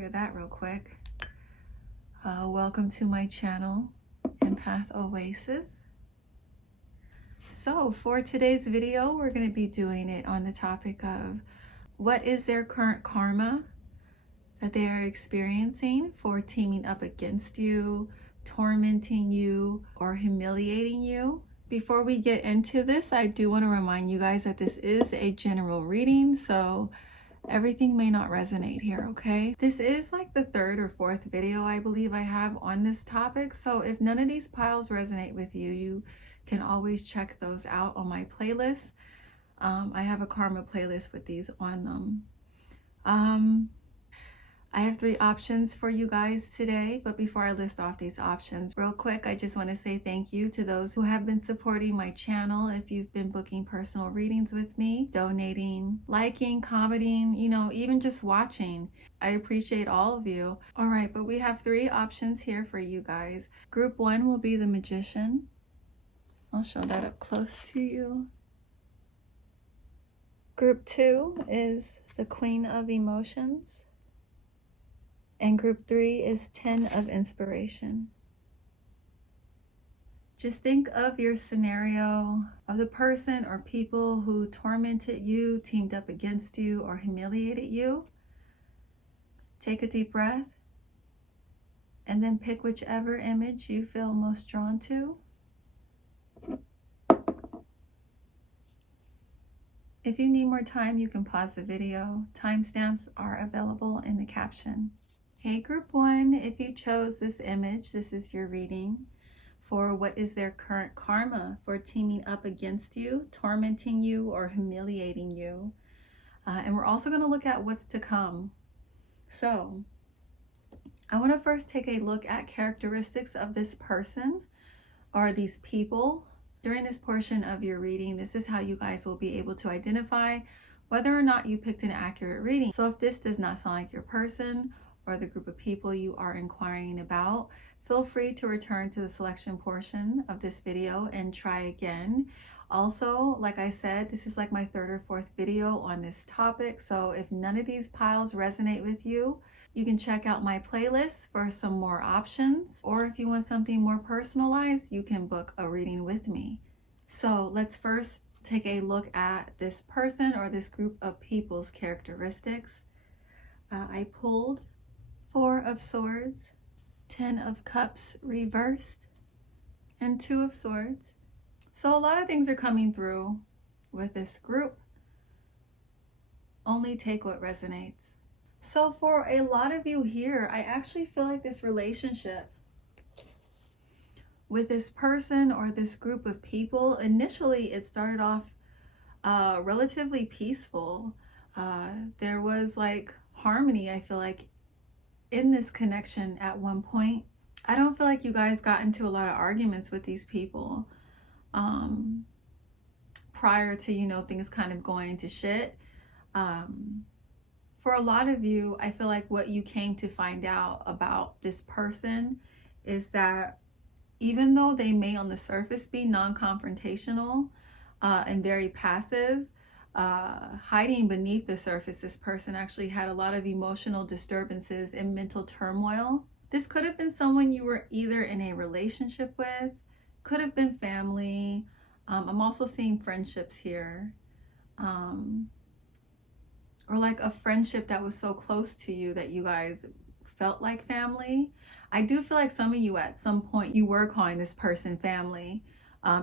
clear that real quick. Welcome to my channel, EmpathOasis. So for today's video, we're going to be doing it on the topic of what is their current karma that they are experiencing for teaming up against you, tormenting you, or humiliating you. Before we get into this, I do want to remind you guys that this is a general reading, so everything may not resonate here, okay? This is like the third or fourth video I believe I have on this topic, so if none of these piles resonate with you, you can always check those out on my playlist. I have a karma playlist with these on them. I have 3 options for you guys today, but before I list off these options real quick, I just want to say thank you to those who have been supporting my channel. If you've been booking personal readings with me, donating, liking, commenting, even just watching, I appreciate all of you. All right, but we have 3 options here for you guys. Group 1 will be the Magician. I'll show that up close to you. Group 2 is the Queen of Emotions. And group 3 is 10 of Inspiration. Just think of your scenario of the person or people who tormented you, teamed up against you, or humiliated you. Take a deep breath and then pick whichever image you feel most drawn to. If you need more time, you can pause the video. Timestamps are available in the caption. Hey, group 1, if you chose this image, this is your reading for what is their current karma for teaming up against you, tormenting you, or humiliating you. And we're also going to look at what's to come. So I want to first take a look at characteristics of this person or these people. During this portion of your reading, this is how you guys will be able to identify whether or not you picked an accurate reading. So if this does not sound like your person or the group of people you are inquiring about, feel free to return to the selection portion of this video and try again. Also, like I said, this is like my 3rd or 4th video on this topic, so if none of these piles resonate with you, you can check out my playlist for some more options, or if you want something more personalized, you can book a reading with me. So let's first take a look at this person or this group of people's characteristics. I pulled 4 of Swords, 10 of Cups reversed, and 2 of Swords. So a lot of things are coming through with this group. Only take what resonates. So for a lot of you here, I actually feel like this relationship with this person or this group of people, initially it started off relatively peaceful. There was like harmony, I feel like, in this connection at one point. I don't feel like you guys got into a lot of arguments with these people prior to, things kind of going to shit. For a lot of you, I feel like what you came to find out about this person is that even though they may on the surface be non-confrontational and very passive, hiding beneath the surface, this person actually had a lot of emotional disturbances and mental turmoil. This could have been someone you were either in a relationship with, could have been family. I'm also seeing friendships here. Or like a friendship that was so close to you that you guys felt like family. I do feel like some of you at some point you were calling this person family,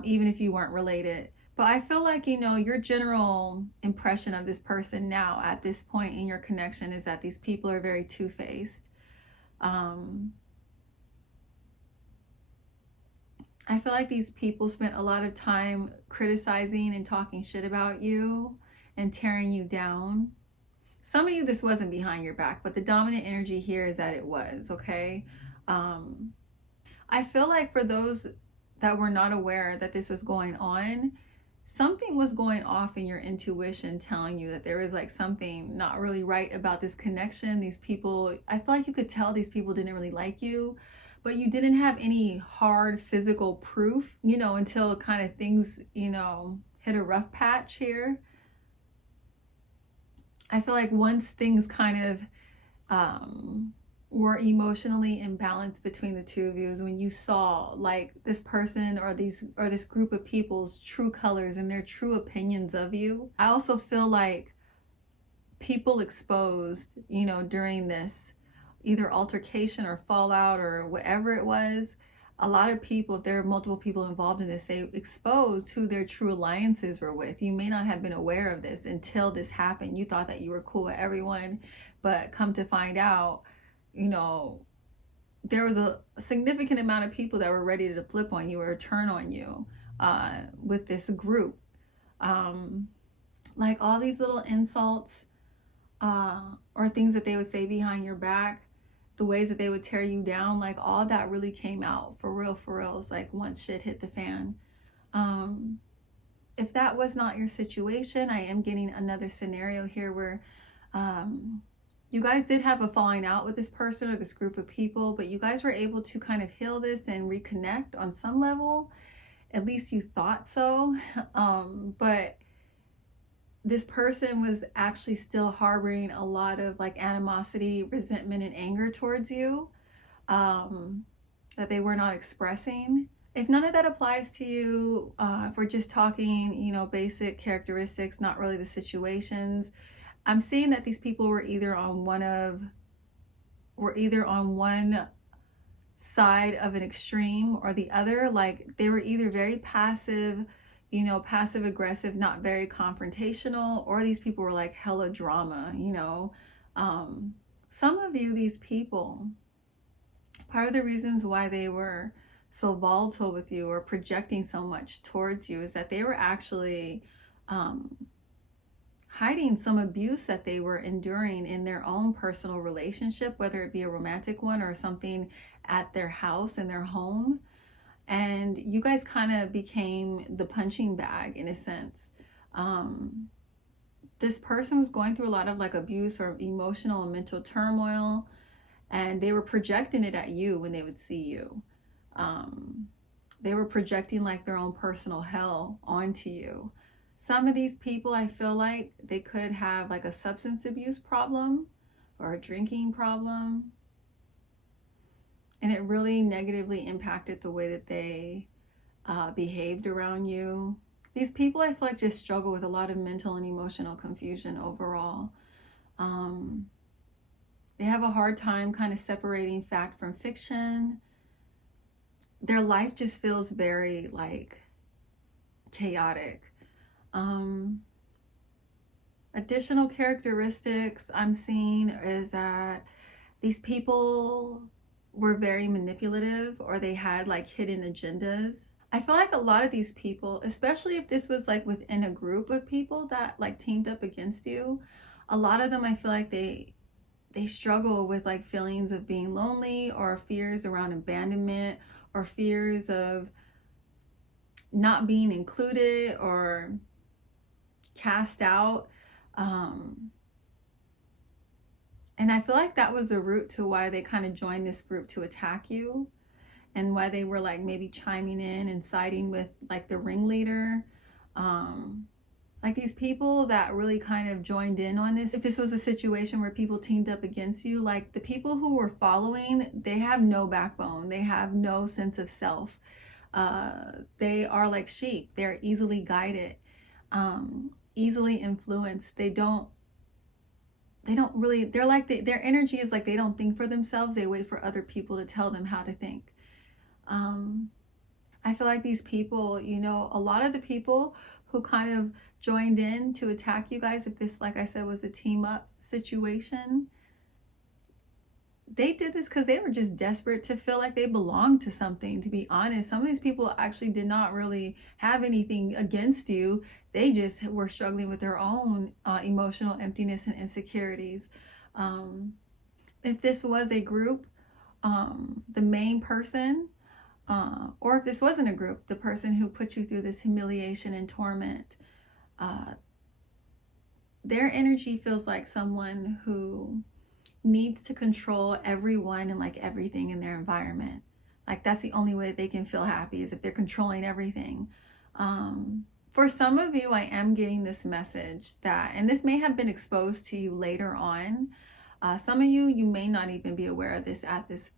even if you weren't related. But I feel like, your general impression of this person now at this point in your connection is that these people are very two-faced. I feel like these people spent a lot of time criticizing and talking shit about you and tearing you down. Some of you, this wasn't behind your back, but the dominant energy here is that it was, okay? I feel like for those that were not aware that this was going on, something was going off in your intuition telling you that there was like something not really right about this connection. These people, I feel like you could tell these people didn't really like you, but you didn't have any hard physical proof, until kind of things, hit a rough patch here. I feel like once things kind of were emotionally imbalanced between the two of you is when you saw like this person or this group of people's true colors and their true opinions of you. I also feel like people exposed, you know, during this either altercation or fallout or whatever it was, a lot of people, if there are multiple people involved in this, they exposed who their true alliances were with. You may not have been aware of this until this happened. You thought that you were cool with everyone, but come to find out, you know, there was a significant amount of people that were ready to flip on you or turn on you with this group. Like all these little insults or things that they would say behind your back, the ways that they would tear you down, like all that really came out for real. It's like once shit hit the fan. If that was not your situation, I am getting another scenario here where you guys did have a falling out with this person or this group of people, but you guys were able to kind of heal this and reconnect on some level. At least you thought so. But this person was actually still harboring a lot of like animosity, resentment, and anger towards you that they were not expressing. If none of that applies to you, if we're just talking, you know, basic characteristics, not really the situations, I'm seeing that these people were either on one side of an extreme or the other. Like they were either very passive, you know, passive aggressive, not very confrontational, or these people were like hella drama, you know. Some of you, these people, part of the reasons why they were so volatile with you or projecting so much towards you is that they were actually hiding some abuse that they were enduring in their own personal relationship, whether it be a romantic one or something at their house, in their home. And you guys kind of became the punching bag in a sense. This person was going through a lot of like abuse or emotional and mental turmoil, and they were projecting it at you when they would see you. They were projecting like their own personal hell onto you. Some of these people, I feel like they could have like a substance abuse problem or a drinking problem. And it really negatively impacted the way that they behaved around you. These people, I feel like, just struggle with a lot of mental and emotional confusion overall. They have a hard time kind of separating fact from fiction. Their life just feels very like chaotic. Additional characteristics I'm seeing is that these people were very manipulative, or they had like hidden agendas. I feel like a lot of these people, especially if this was like within a group of people that like teamed up against you, a lot of them, I feel like they struggle with like feelings of being lonely or fears around abandonment or fears of not being included or cast out. And I feel like that was the root to why they kind of joined this group to attack you, and why they were like maybe chiming in and siding with like the ringleader. Like these people that really kind of joined in on this. If this was a situation where people teamed up against you, like the people who were following, they have no backbone. They have no sense of self. They are like sheep. They're easily guided, easily influenced. They're like, their energy is like they don't think for themselves. They wait for other people to tell them how to think. I feel like these people, you know, a lot of the people who kind of joined in to attack you guys, if this, like I said, was a team up situation, they did this because they were just desperate to feel like they belonged to something, to be honest. Some of these people actually did not really have anything against you. They just were struggling with their own emotional emptiness and insecurities. If this was a group, the main person, or if this wasn't a group, the person who put you through this humiliation and torment, their energy feels like someone who needs to control everyone and like everything in their environment. Like that's the only way they can feel happy, is if they're controlling everything. For some of you, I am getting this message that, and this may have been exposed to you later on, Some of you may not even be aware of this at this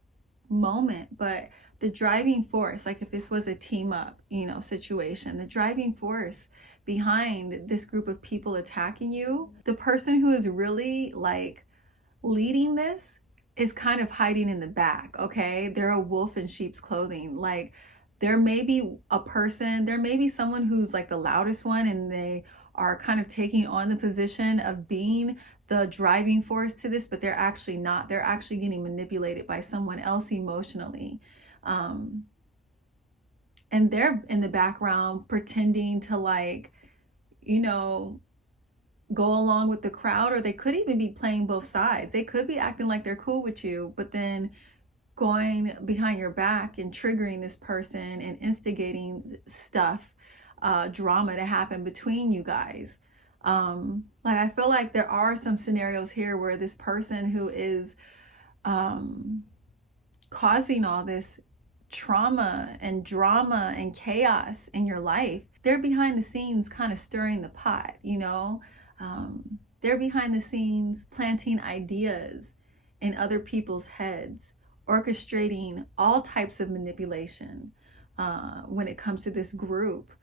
moment, but the driving force, like if this was a team up, situation, the driving force behind this group of people attacking you, the person who is really like leading this is kind of hiding in the back, okay? They're a wolf in sheep's clothing. Like there may be a person, there may be someone who's like the loudest one, and they are kind of taking on the position of being the driving force to this, but they're actually not. They're actually getting manipulated by someone else emotionally. And they're in the background pretending to like, go along with the crowd, or they could even be playing both sides. They could be acting like they're cool with you, but then going behind your back and triggering this person and instigating stuff, drama to happen between you guys. Like I feel like there are some scenarios here where this person who is causing all this trauma and drama and chaos in your life, they're behind the scenes kind of stirring the pot, they're behind the scenes planting ideas in other people's heads, orchestrating all types of manipulation when it comes to this group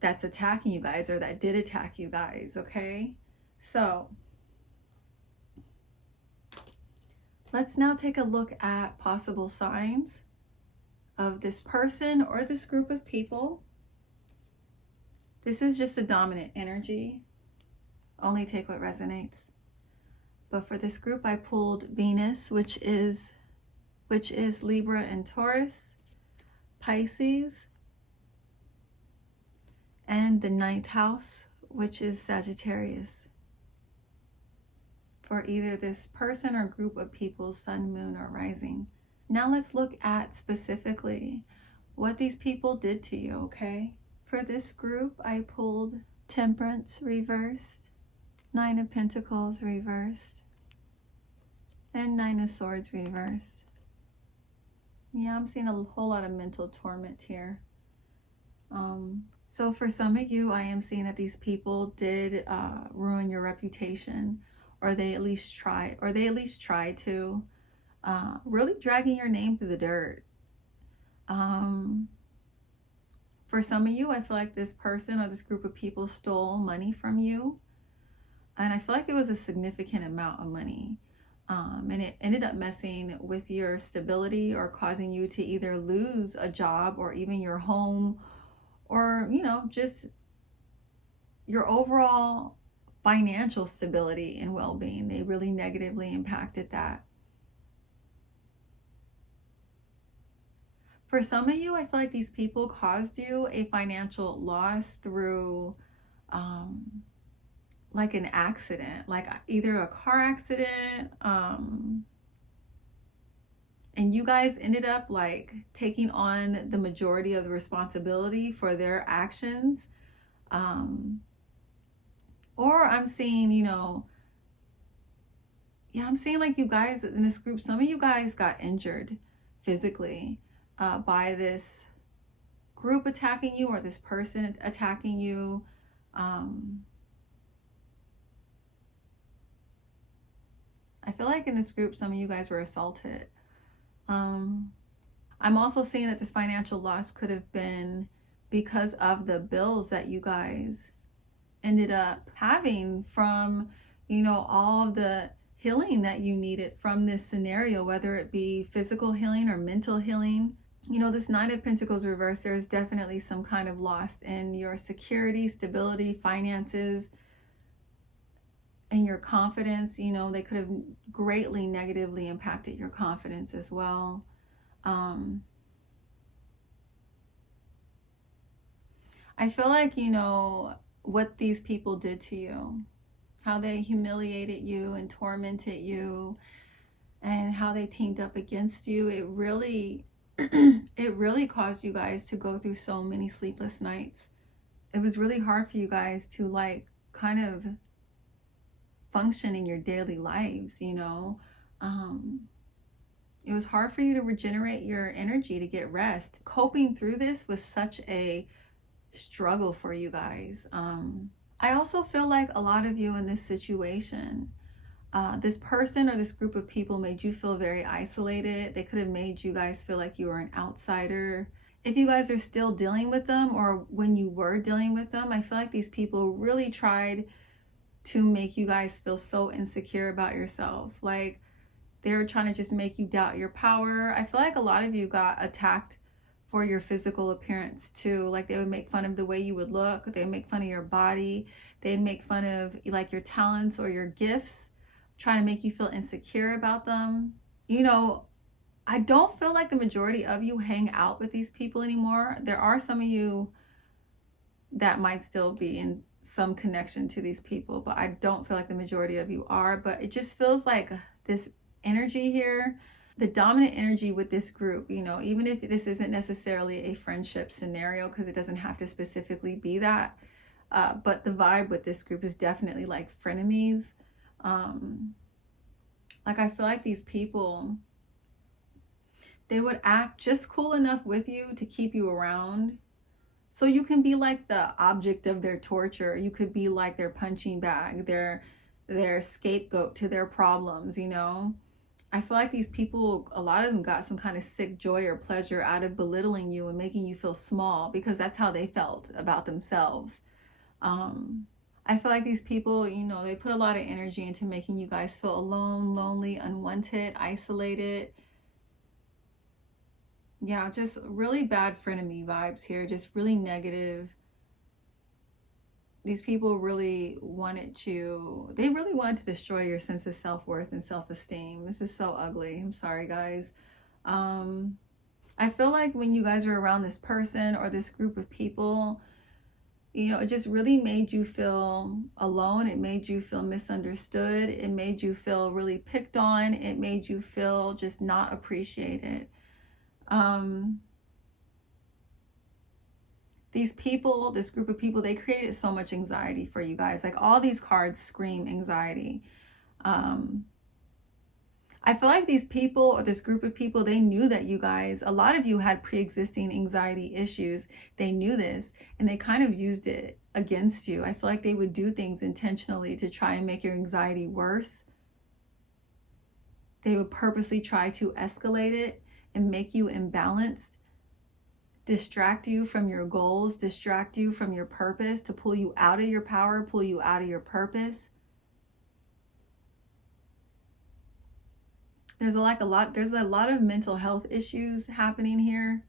that's attacking you guys, or that did attack you guys, okay? So let's now take a look at possible signs of this person or this group of people. This is just a dominant energy. Only take what resonates. But for this group, I pulled Venus, which is Libra and Taurus, Pisces, and the 9th house, which is Sagittarius. For either this person or group of people, sun, moon, or rising. Now let's look at specifically what these people did to you, okay? For this group, I pulled Temperance reversed, 9 of Pentacles reversed, and 9 of Swords reversed. Yeah, I'm seeing a whole lot of mental torment here. So for some of you, I am seeing that these people did ruin your reputation, or they at least tried to, really dragging your name through the dirt. For some of you, I feel like this person or this group of people stole money from you, and I feel like it was a significant amount of money. And it ended up messing with your stability, or causing you to either lose a job or even your home, or, just your overall financial stability and well-being. They really negatively impacted that. For some of you, I feel like these people caused you a financial loss through like an accident, like either a car accident, and you guys ended up like taking on the majority of the responsibility for their actions. Or I'm seeing, I'm seeing like you guys in this group, some of you guys got injured physically by this group attacking you, or this person attacking you. I feel like in this group, some of you guys were assaulted. I'm also seeing that this financial loss could have been because of the bills that you guys ended up having from, all of the healing that you needed from this scenario, whether it be physical healing or mental healing. This 9 of Pentacles reversed, there's definitely some kind of loss in your security, stability, finances, and your confidence. They could have greatly negatively impacted your confidence as well. I feel like, what these people did to you, how they humiliated you and tormented you, and how they teamed up against you, it really caused you guys to go through so many sleepless nights. It was really hard for you guys to like kind of function in your daily lives, It was hard for you to regenerate your energy, to get rest. Coping through this was such a struggle for you guys. I also feel like a lot of you in this situation, This person or this group of people made you feel very isolated. They could have made you guys feel like you were an outsider. If you guys are still dealing with them, or when you were dealing with them, I feel like these people really tried to make you guys feel so insecure about yourself. Like, they're trying to just make you doubt your power. I feel like a lot of you got attacked for your physical appearance too. Like, they would make fun of the way you would look. They would make fun of your body. They'd make fun of like your talents or your gifts, trying to make you feel insecure about them. You know, I don't feel like the majority of you hang out with these people anymore. There are some of you that might still be in some connection to these people, but I don't feel like the majority of you are. But it just feels like this energy here, the dominant energy with this group, you know, even if this isn't necessarily a friendship scenario, because it doesn't have to specifically be that, but the vibe with this group is definitely like frenemies. Like, I feel like these people, they would act just cool enough with you to keep you around, so you can be like the object of their torture. You could be like their punching bag, their scapegoat to their problems, you know. I feel like these people, a lot of them got some kind of sick joy or pleasure out of belittling you and making you feel small, because that's how they felt about themselves. I feel like these people, you know, they put a lot of energy into making you guys feel alone, lonely, unwanted, isolated. Yeah, just really bad frenemy vibes here, just really negative. These people really wanted to destroy your sense of self-worth and self-esteem. This is so ugly. I'm sorry, guys. I feel like when you guys are around this person or this group of people, you know, it just really made you feel alone. It made you feel misunderstood. It made you feel really picked on. It made you feel just not appreciated. These people, this group of people, they created so much anxiety for you guys. Like, all these cards scream anxiety. I feel like these people, or this group of people, they knew that you guys, a lot of you had pre-existing anxiety issues. They knew this, and they kind of used it against you. I feel like they would do things intentionally to try and make your anxiety worse. They would purposely try to escalate it and make you imbalanced, distract you from your goals, distract you from your purpose, to pull you out of your power, pull you out of your purpose. There's a lot of mental health issues happening here.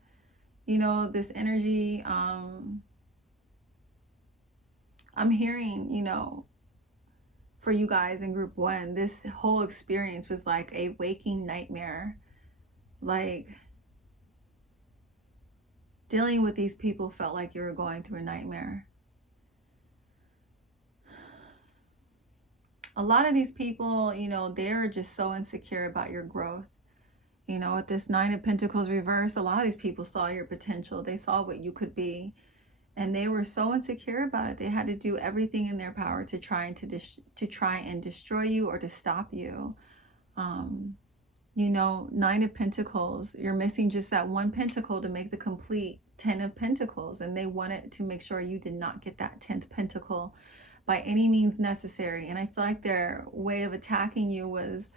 You know, this energy, I'm hearing, you know, for you guys in group one, this whole experience was like a waking nightmare. Like, dealing with these people felt like you were going through a nightmare. A lot of these people, you know, they're just so insecure about your growth. You know, with this Nine of Pentacles reverse, a lot of these people saw your potential. They saw what you could be, and they were so insecure about it. They had to do everything in their power to try and destroy you or to stop you. You know, Nine of Pentacles, you're missing just that one pentacle to make the complete 10 of Pentacles, and they wanted to make sure you did not get that 10th pentacle by any means necessary. And I feel like their way of attacking you was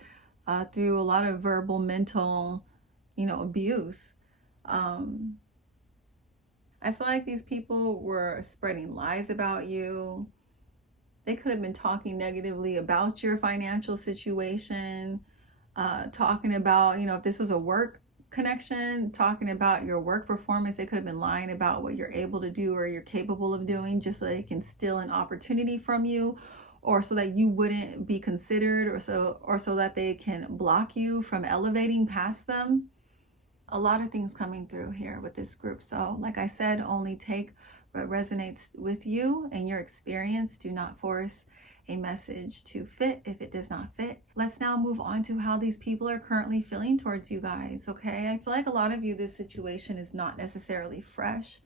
through a lot of verbal, mental, you know, abuse. I feel like these people were spreading lies about you. They could have been talking negatively about your financial situation, talking about, you know, if this was a work connection, talking about your work performance. They could have been lying about what you're able to do or you're capable of doing, just so they can steal an opportunity from you, or so that you wouldn't be considered, or so that they can block you from elevating past them. A lot of things coming through here with this group. So like I said, only take what resonates with you and your experience. Do not force a message to fit if it does not fit. Let's now move on to how these people are currently feeling towards you guys, okay? I feel like a lot of you, this situation is not necessarily fresh.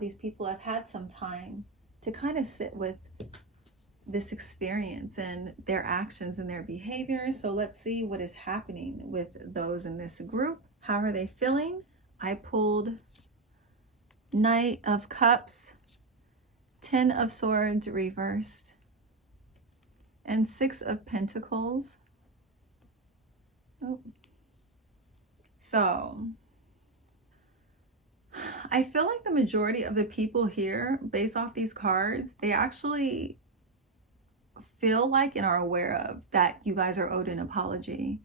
These people have had some time to kind of sit with this experience and their actions and their behaviors. So let's see what is happening with those in this group. How are they feeling? I pulled Knight of Cups, 10 of Swords reversed, and 6 of Pentacles. Oh. So I feel like the majority of the people here, based off these cards, they actually feel like and are aware of that you guys are owed an apology.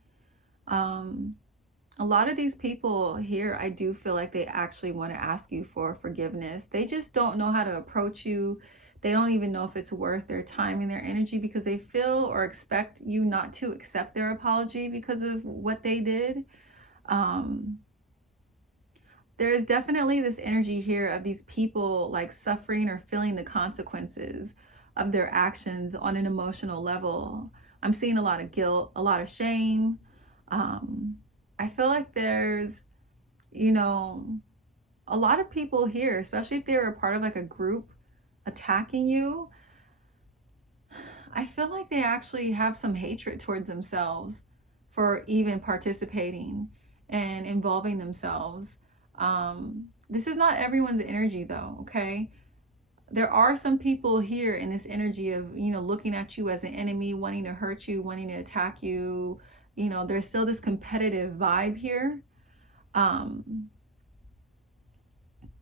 A lot of these people here, I do feel like they actually want to ask you for forgiveness. They just don't know how to approach you. They don't even know if it's worth their time and their energy, because they feel or expect you not to accept their apology because of what they did. There is definitely this energy here of these people like suffering or feeling the consequences of their actions on an emotional level. I'm seeing a lot of guilt, a lot of shame. I feel like there's, you know, a lot of people here, especially if they're a part of like a group attacking you, I feel like they actually have some hatred towards themselves for even participating and involving themselves. This is not everyone's energy though, okay? There are some people here in this energy of, you know, looking at you as an enemy, wanting to hurt you, wanting to attack you. You know, there's still this competitive vibe here.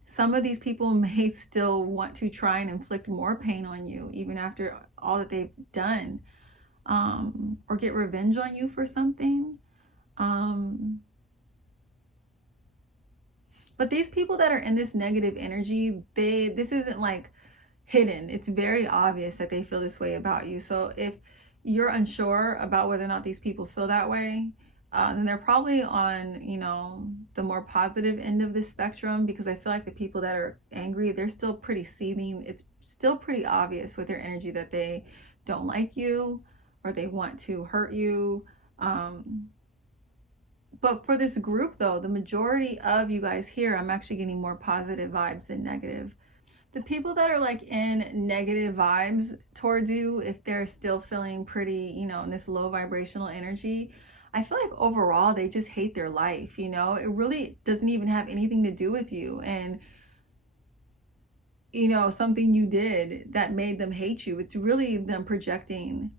Some of these people may still want to try and inflict more pain on you, even after all that they've done, or get revenge on you for something. But these people that are in this negative energy, this isn't like hidden. It's very obvious that they feel this way about you. So if you're unsure about whether or not these people feel that way, then they're probably on, you know, the more positive end of the spectrum, because I feel like the people that are angry, they're still pretty seething. It's still pretty obvious with their energy that they don't like you or they want to hurt you. But for this group though, the majority of you guys here, I'm actually getting more positive vibes than negative. The people that are like in negative vibes towards you, if they're still feeling pretty, you know, in this low vibrational energy, I feel like overall they just hate their life, you know? It really doesn't even have anything to do with you. And, you know, something you did that made them hate you. It's really them projecting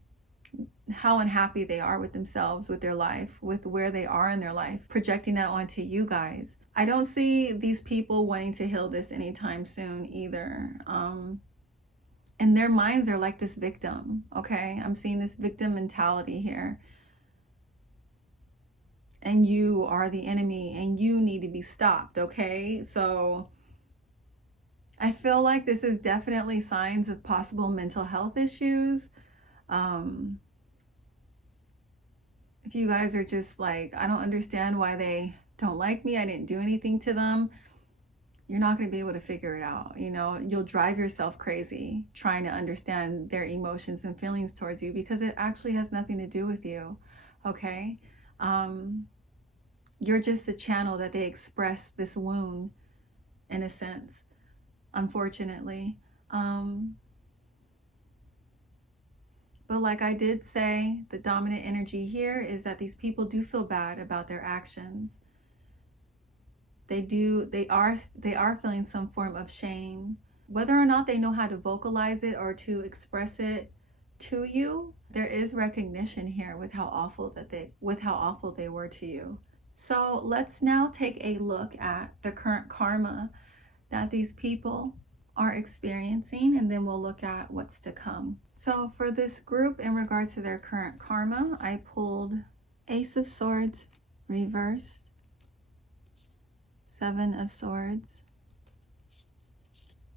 how unhappy they are with themselves, with their life, with where they are in their life, projecting that onto you guys. I don't see these people wanting to heal this anytime soon either. And their minds are like this victim, okay? I'm seeing this victim mentality here. And you are the enemy and you need to be stopped, okay? So I feel like this is definitely signs of possible mental health issues. If you guys are just like, I don't understand why they don't like me, I didn't do anything to them, you're not going to be able to figure it out. You know, you'll drive yourself crazy trying to understand their emotions and feelings towards you, because it actually has nothing to do with you, okay? You're just the channel that they express this wound, in a sense, unfortunately. But like I did say, the dominant energy here is that these people do feel bad about their actions. They are feeling some form of shame. Whether or not they know how to vocalize it or to express it to you, there is recognition here with how awful they were to you. So let's now take a look at the current karma that these people are experiencing, and then we'll look at what's to come. So for this group, in regards to their current karma, I pulled Ace of Swords reversed, Seven of Swords,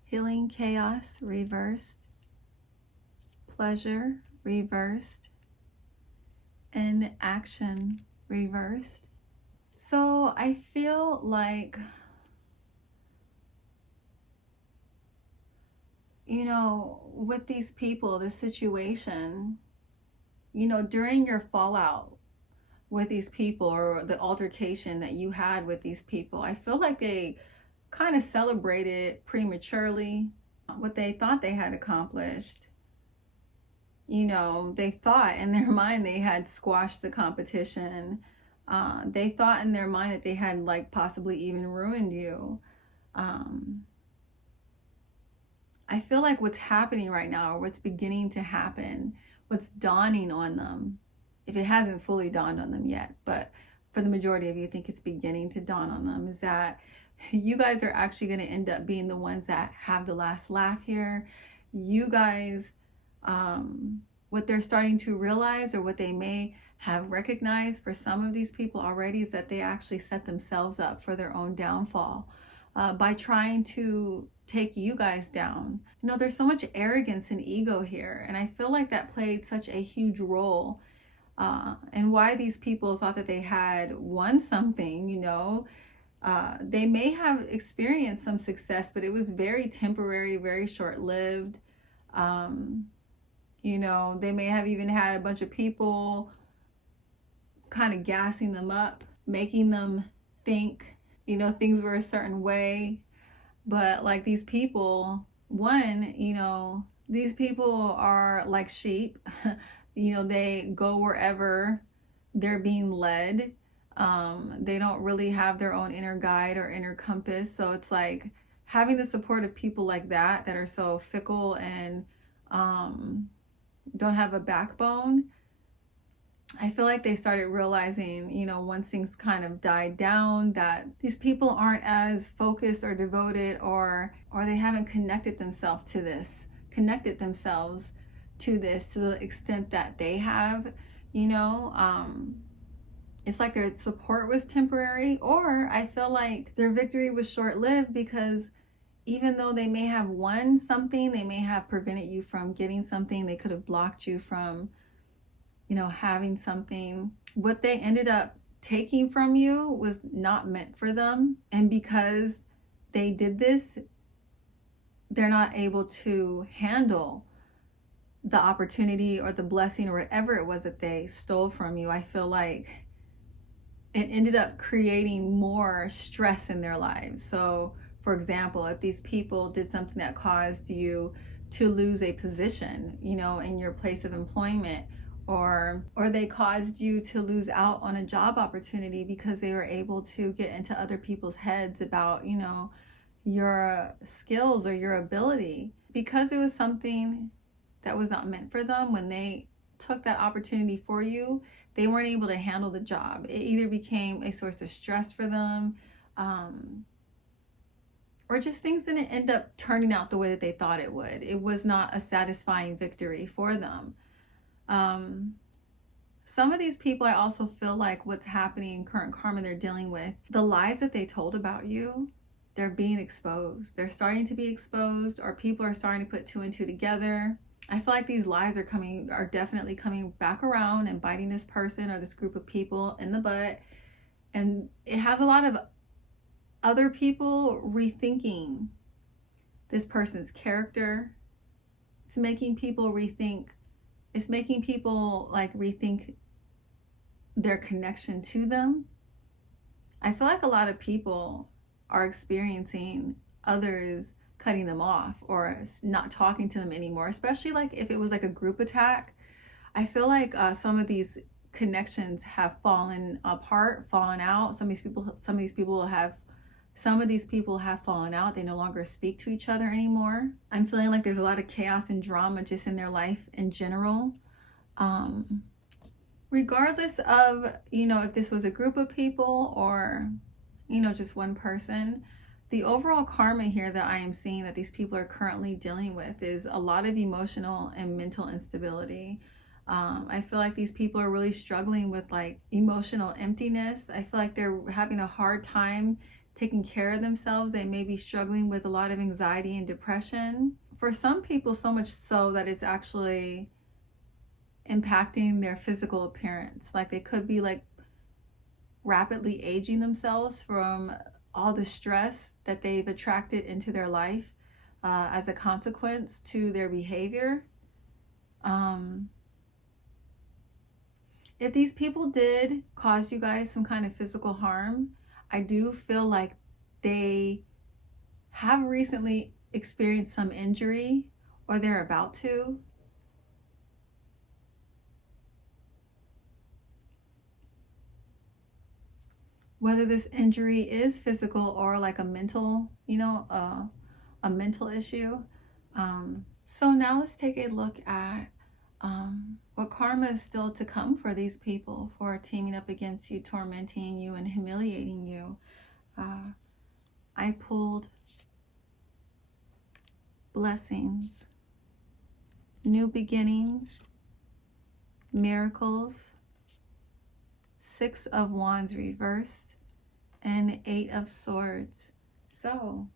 Healing Chaos reversed, Pleasure reversed, and Action reversed. So I feel like, you know, with these people, this situation, you know, during your fallout with these people or the altercation that you had with these people, I feel like they kind of celebrated prematurely what they thought they had accomplished. You know, they thought in their mind they had squashed the competition. They thought in their mind that they had like possibly even ruined you. I feel like what's happening right now, or what's beginning to happen what's dawning on them, if it hasn't fully dawned on them yet, but for the majority of you, I think it's beginning to dawn on them, is that you guys are actually going to end up being the ones that have the last laugh here. You guys, what they're starting to realize, or what they may have recognized for some of these people already, is that they actually set themselves up for their own downfall by trying to take you guys down. You know, there's so much arrogance and ego here, and I feel like that played such a huge role and why these people thought that they had won something. You know, they may have experienced some success, but it was very temporary, very short-lived. You know, they may have even had a bunch of people kind of gassing them up, making them think, you know, things were a certain way. But like these people, one, you know, these people are like sheep. You know, they go wherever they're being led. They don't really have their own inner guide or inner compass. So it's like having the support of people like that, that are so fickle and don't have a backbone. I feel like they started realizing, you know, once things kind of died down, that these people aren't as focused or devoted, or they haven't connected themselves to this to the extent that they have. You know, it's like their support was temporary, or I feel like their victory was short-lived, because even though they may have won something, they may have prevented you from getting something, they could have blocked you from, you know, having something. What they ended up taking from you was not meant for them. And because they did this, they're not able to handle the opportunity or the blessing or whatever it was that they stole from you. I feel like it ended up creating more stress in their lives. So, for example, if these people did something that caused you to lose a position, you know, in your place of employment, or they caused you to lose out on a job opportunity because they were able to get into other people's heads about, you know, your skills or your ability, because it was something that was not meant for them. When they took that opportunity for you, they weren't able to handle the job. It either became a source of stress for them, or just things didn't end up turning out the way that they thought it would. It was not a satisfying victory for them. Some of these people, I also feel like what's happening in current karma they're dealing with, the lies that they told about you, they're being exposed. They're starting to be exposed, or people are starting to put two and two together. I feel like these lies are definitely coming back around and biting this person or this group of people in the butt. And it has a lot of other people rethinking this person's character. It's making people rethink their connection to them. I feel like a lot of people are experiencing others cutting them off or not talking to them anymore, especially like if it was like a group attack. I feel like some of these connections have fallen apart, fallen out. Some of these people have fallen out. They no longer speak to each other anymore. I'm feeling like there's a lot of chaos and drama just in their life in general. Regardless of, you know, if this was a group of people or, you know, just one person, the overall karma here that I am seeing that these people are currently dealing with is a lot of emotional and mental instability. I feel like these people are really struggling with like emotional emptiness. I feel like they're having a hard time taking care of themselves. They may be struggling with a lot of anxiety and depression. For some people, so much so that it's actually impacting their physical appearance. Like they could be like rapidly aging themselves from all the stress that they've attracted into their life as a consequence to their behavior. If these people did cause you guys some kind of physical harm, I do feel like they have recently experienced some injury, or they're about to. Whether this injury is physical or like a mental, you know, a mental issue. So now let's take a look at what karma is still to come for these people for teaming up against you, tormenting you, and humiliating you. I pulled blessings, new beginnings, miracles, 6 of Wands reversed, and 8 of Swords. So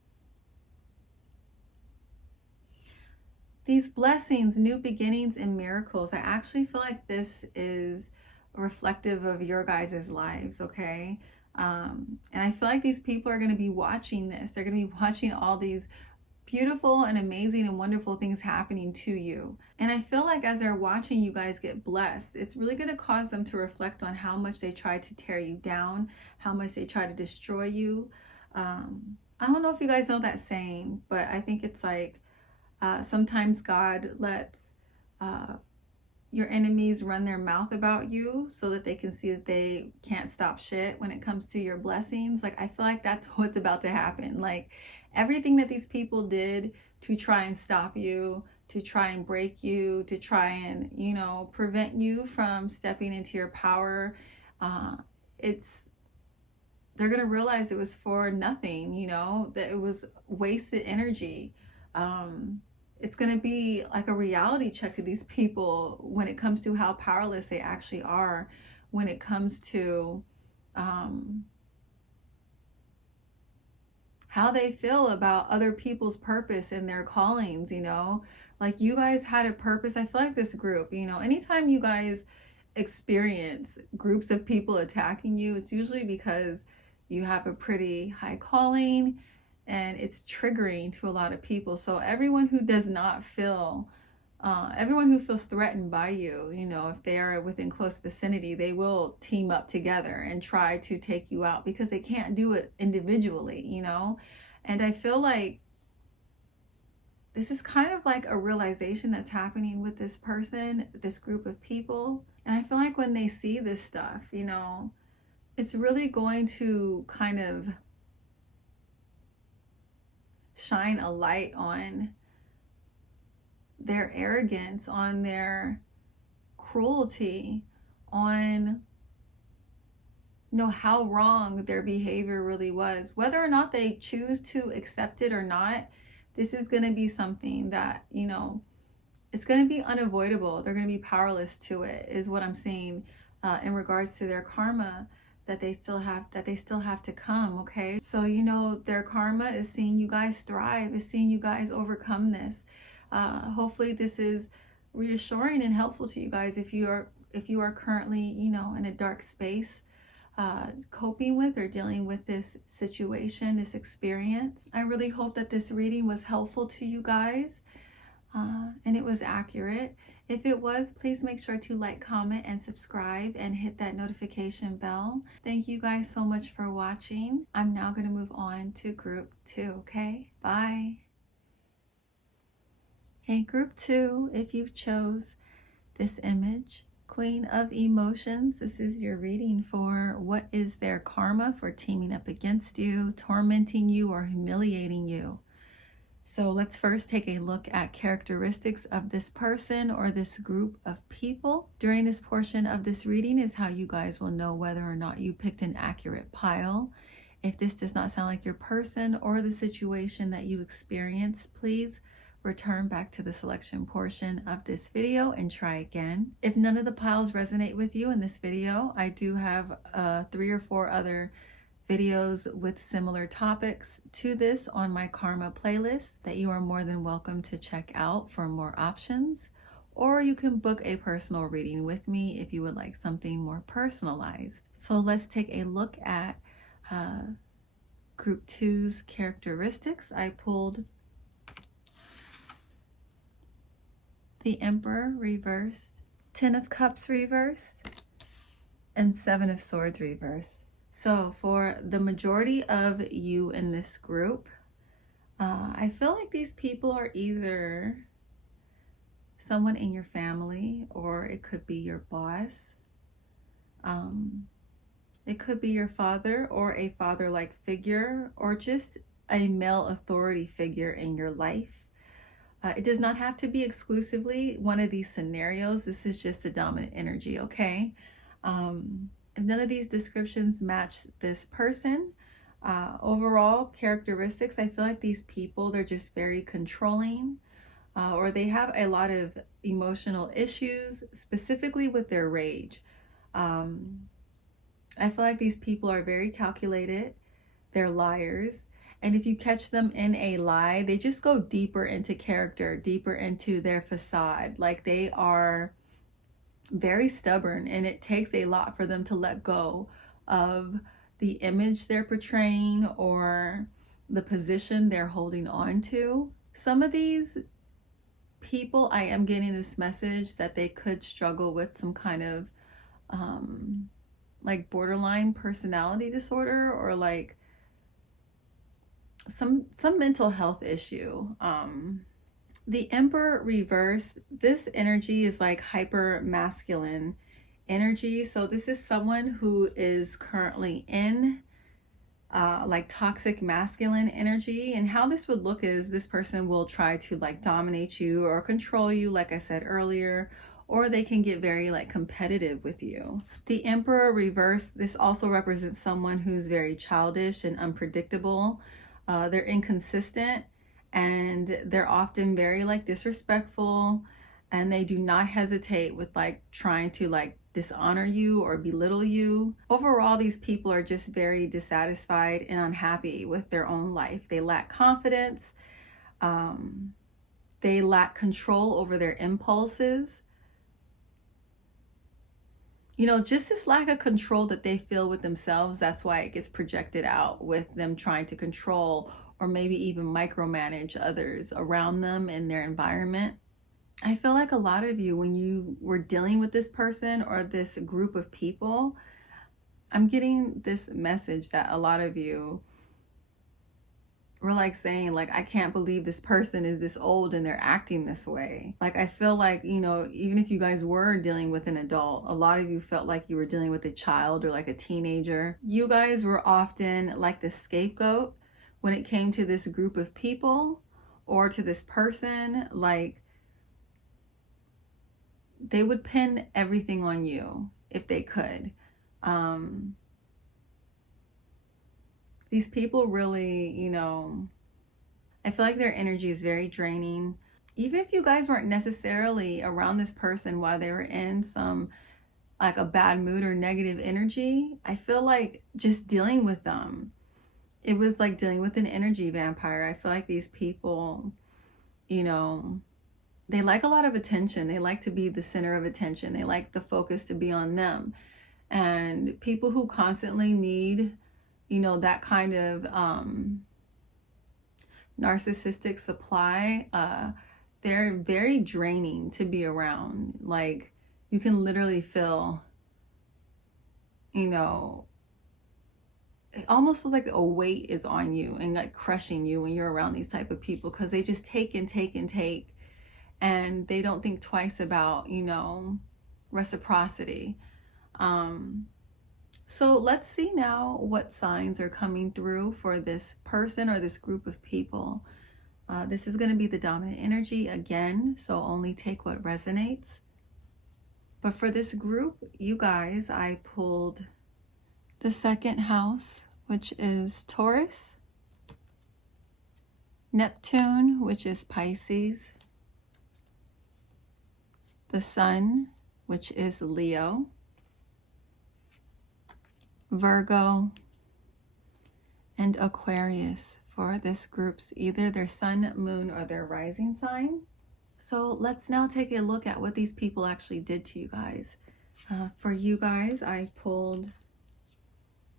these blessings, new beginnings, and miracles, I actually feel like this is reflective of your guys' lives, okay? And I feel like these people are going to be watching this. They're going to be watching all these beautiful and amazing and wonderful things happening to you. And I feel like as they're watching you guys get blessed, it's really going to cause them to reflect on how much they try to tear you down, how much they try to destroy you. I don't know if you guys know that saying, but I think it's like, sometimes God lets your enemies run their mouth about you so that they can see that they can't stop shit when it comes to your blessings. Like, I feel like that's what's about to happen. Like, everything that these people did to try and stop you, to try and break you, to try and, you know, prevent you from stepping into your power, they're going to realize it was for nothing, you know, that it was wasted energy. It's going to be like a reality check to these people when it comes to how powerless they actually are, when it comes to how they feel about other people's purpose and their callings, you know. Like, you guys had a purpose. I feel like this group, you know, anytime you guys experience groups of people attacking you, it's usually because you have a pretty high calling and it's triggering to a lot of people. So everyone who does not feel, everyone who feels threatened by you, you know, if they are within close vicinity, they will team up together and try to take you out because they can't do it individually, you know. And I feel like this is kind of like a realization that's happening with this person, this group of people. And I feel like when they see this stuff, you know, it's really going to kind of shine a light on their arrogance, on their cruelty, on, you know, how wrong their behavior really was. Whether or not they choose to accept it or not, this is going to be something that, you know, it's going to be unavoidable. They're going to be powerless to it, is what I'm saying, in regards to their karma that they still have to come. Okay, so, you know, their karma is seeing you guys thrive, is seeing you guys overcome this. Hopefully this is reassuring and helpful to you guys if you are currently, you know, in a dark space, coping with or dealing with this situation, this experience. I really hope that this reading was helpful to you guys, and it was accurate. If it was, please make sure to like, comment, and subscribe, and hit that notification bell. Thank you guys so much for watching. I'm now going to move on to group 2, okay? Bye. Hey, group 2, if you've chose this image, Queen of Emotions, this is your reading for what is their karma for teaming up against you, tormenting you, or humiliating you. So let's first take a look at characteristics of this person or this group of people. During this portion of this reading is how you guys will know whether or not you picked an accurate pile. If this does not sound like your person or the situation that you experienced, please return back to the selection portion of this video and try again. If none of the piles resonate with you in this video, I do have 3 or 4 other videos with similar topics to this on my karma playlist that you are more than welcome to check out for more options, or you can book a personal reading with me if you would like something more personalized. So let's take a look at group 2's characteristics. I pulled the Emperor reversed, 10 of Cups reversed, and 7 of Swords reversed. So for the majority of you in this group, I feel like these people are either someone in your family, or it could be your boss. It could be your father or a father-like figure, or just a male authority figure in your life. It does not have to be exclusively one of these scenarios. This is just the dominant energy, okay? If none of these descriptions match this person, overall characteristics, I feel like these people, they're just very controlling, or they have a lot of emotional issues, specifically with their rage. I feel like these people are very calculated. They're liars. And if you catch them in a lie, they just go deeper into character, deeper into their facade. Like they are very stubborn, and it takes a lot for them to let go of the image they're portraying or the position they're holding on to. Some of these people, I am getting this message that they could struggle with some kind of like borderline personality disorder, or like some mental health issue. The Emperor reverse, this energy is like hyper masculine energy. So this is someone who is currently in like toxic masculine energy. And how this would look is this person will try to like dominate you or control you, like I said earlier, or they can get very like competitive with you. The Emperor reverse, this also represents someone who's very childish and unpredictable. They're inconsistent, and they're often very like disrespectful, and they do not hesitate with like trying to like dishonor you or belittle you. Overall, these people are just very dissatisfied and unhappy with their own life. They lack confidence. They lack control over their impulses. You know, just this lack of control that they feel with themselves, that's why it gets projected out with them trying to control or maybe even micromanage others around them in their environment. I feel like a lot of you, when you were dealing with this person or this group of people, I'm getting this message that a lot of you were like saying, like, I can't believe this person is this old and they're acting this way. Like, I feel like, you know, even if you guys were dealing with an adult, a lot of you felt like you were dealing with a child or like a teenager. You guys were often like the scapegoat when it came to this group of people or to this person. Like, they would pin everything on you if they could. These people really, you know, I feel like their energy is very draining. Even if you guys weren't necessarily around this person while they were in some like a bad mood or negative energy, I feel like just dealing with them, it was like dealing with an energy vampire. I feel like these people, you know, they like a lot of attention. They like to be the center of attention. They like the focus to be on them. And people who constantly need, you know, that kind of narcissistic supply, they're very draining to be around. Like, you can literally feel, you know, it almost feels like a weight is on you and like crushing you when you're around these type of people, because they just take and take and take, and they don't think twice about, you know, reciprocity. So let's see now what signs are coming through for this person or this group of people. This is going to be the dominant energy again, so only take what resonates. But for this group, you guys, I pulled the second house, which is Taurus, Neptune, which is Pisces, the Sun, which is Leo, Virgo, and Aquarius for this group's either their sun, moon, or their rising sign. So let's now take a look at what these people actually did to you guys. For you guys, I pulled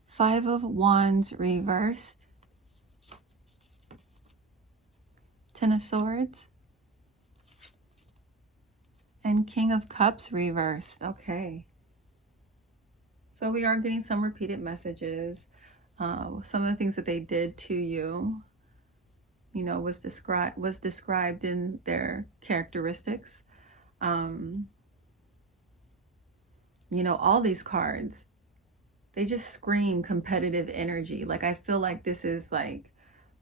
Five of Wands reversed, Ten of Swords, and King of Cups reversed. Okay. So we are getting some repeated messages. Some of the things that they did to you, you know, was described in their characteristics. You know, all these cards, they just scream competitive energy. Like, I feel like this is like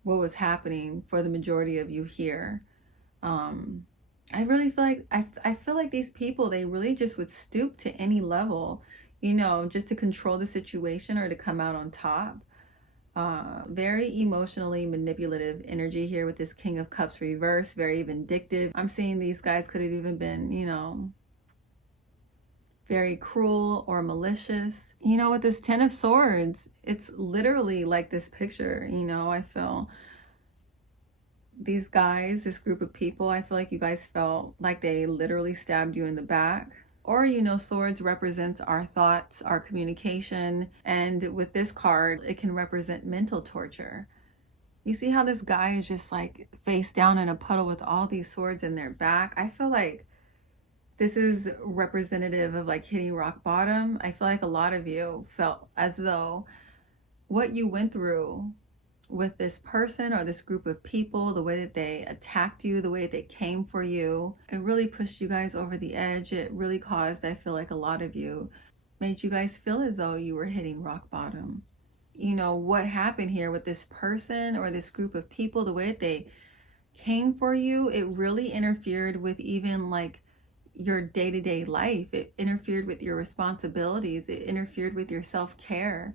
what was happening for the majority of you here. I really feel like I feel like these people, they really just would stoop to any level, you know, just to control the situation or to come out on top. Very emotionally manipulative energy here with this King of Cups reverse, very vindictive. I'm seeing these guys could have even been, you know, very cruel or malicious. You know, with this Ten of Swords, it's literally like this picture, you know, I feel these guys, this group of people, I feel like you guys felt like they literally stabbed you in the back. Or, you know, swords represents our thoughts, our communication. And with this card, it can represent mental torture. You see how this guy is just like face down in a puddle with all these swords in their back? I feel like this is representative of like hitting rock bottom. I feel like a lot of you felt as though what you went through with this person or this group of people, the way that they attacked you, the way they came for you, it really pushed you guys over the edge. It really caused, I feel like a lot of you, made you guys feel as though you were hitting rock bottom. You know, what happened here with this person or this group of people, the way that they came for you, it really interfered with even like your day-to-day life. It interfered with your responsibilities. It interfered with your self-care.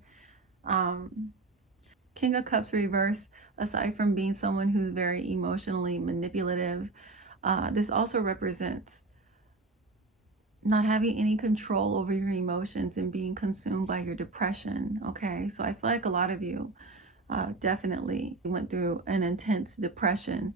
King of Cups reverse, aside from being someone who's very emotionally manipulative, this also represents not having any control over your emotions and being consumed by your depression. Okay, so I feel like a lot of you definitely went through an intense depression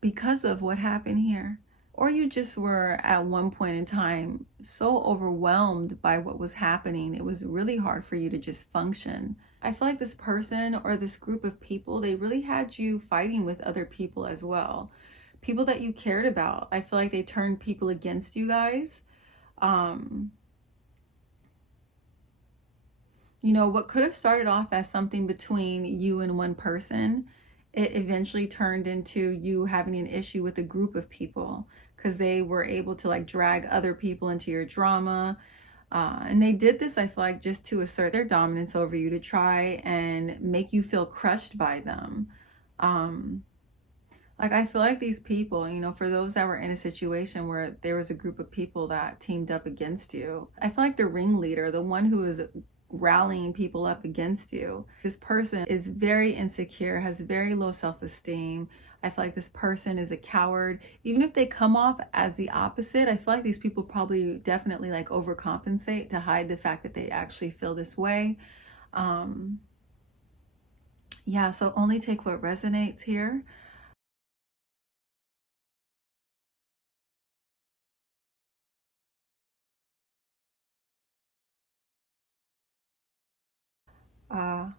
because of what happened here. Or you just were at one point in time so overwhelmed by what was happening, it was really hard for you to just function. I feel like this person or this group of people, they really had you fighting with other people as well. People that you cared about. I feel like they turned people against you guys. You know, what could have started off as something between you and one person, it eventually turned into you having an issue with a group of people because they were able to like drag other people into your drama. And they did this, I feel like, just to assert their dominance over you, to try and make you feel crushed by them. Like, I feel like these people, you know, for those that were in a situation where there was a group of people that teamed up against you, I feel like the ringleader, the one who is rallying people up against you, this person is very insecure, has very low self-esteem. I feel like this person is a coward. Even if they come off as the opposite, I feel like these people probably definitely like overcompensate to hide the fact that they actually feel this way. Yeah, so only take what resonates here.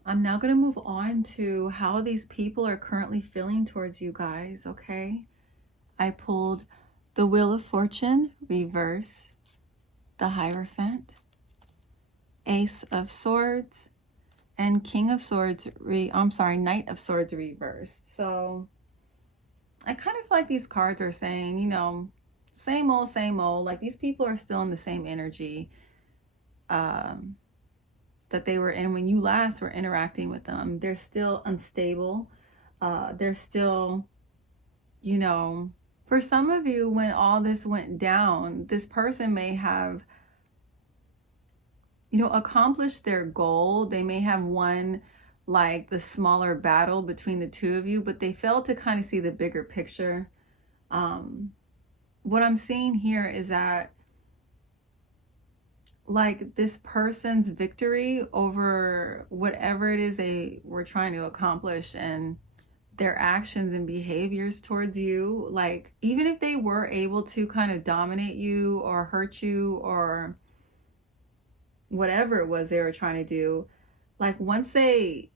I'm now going to move on to how these people are currently feeling towards you guys, okay? I pulled the Wheel of Fortune, reverse, the Hierophant, Ace of Swords, and King of Swords, Knight of Swords reversed. So I kind of feel like these cards are saying, you know, same old, like these people are still in the same energy that they were in when you last were interacting with them. They're still unstable. They're still, you know, for some of you, when all this went down, this person may have, you know, accomplished their goal. They may have won like the smaller battle between the two of you, but they failed to kind of see the bigger picture. What I'm seeing here is that like this person's victory over whatever it is they were trying to accomplish and their actions and behaviors towards you, like even if they were able to kind of dominate you or hurt you or whatever it was they were trying to do, like once they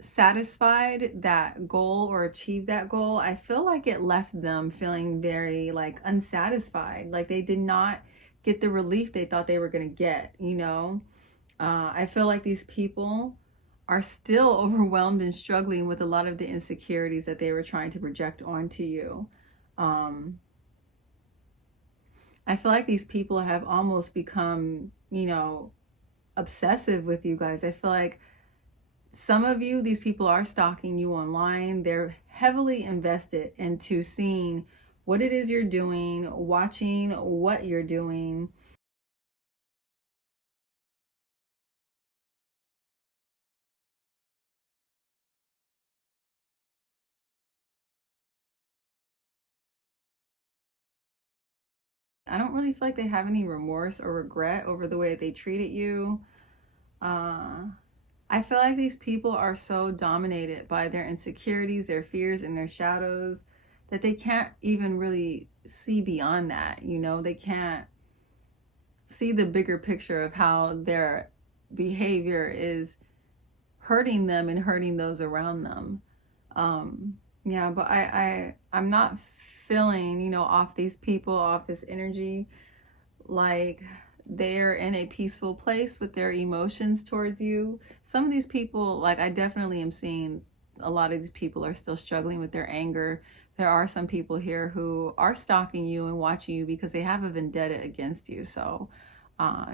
satisfied that goal or achieved that goal, I feel like it left them feeling very like unsatisfied, like they did not get the relief they thought they were going to get, you know. I feel like these people are still overwhelmed and struggling with a lot of the insecurities that they were trying to project onto you. I feel like these people have almost become, you know, obsessive with you guys. I feel like some of you, these people are stalking you online. They're heavily invested into seeing what it is you're doing, watching what you're doing. I don't really feel like they have any remorse or regret over the way they treated you. I feel like these people are so dominated by their insecurities, their fears, and their shadows that they can't even really see beyond that. They can't see the bigger picture of how their behavior is hurting them and hurting those around them. Yeah, but I'm not feeling, off these people, off this energy, like they're in a peaceful place with their emotions towards you. Some of these people, like, I definitely am seeing a lot of these people are still struggling with their anger. There are some people here who are stalking you and watching you because they have a vendetta against you. So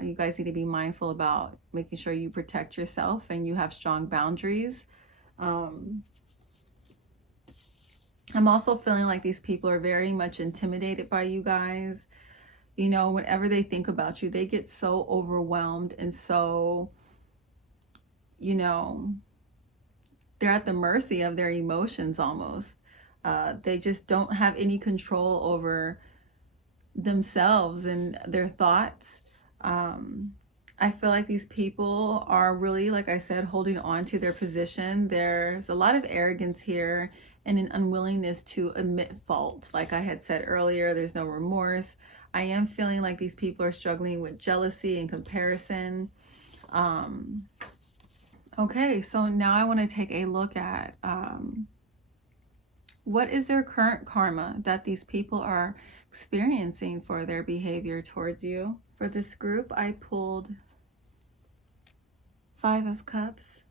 you guys need to be mindful about making sure you protect yourself and you have strong boundaries. I'm also feeling like these people are very much intimidated by you guys. Whenever they think about you, they get so overwhelmed and so, they're at the mercy of their emotions almost. They just don't have any control over themselves and their thoughts. I feel like these people are really, like I said, holding on to their position. There's a lot of arrogance here and an unwillingness to admit fault. Like I had said earlier, there's no remorse. I am feeling like these people are struggling with jealousy and comparison. Okay, so now I want to take a look at what is their current karma that these people are experiencing for their behavior towards you. For this group, I pulled 5 of Cups,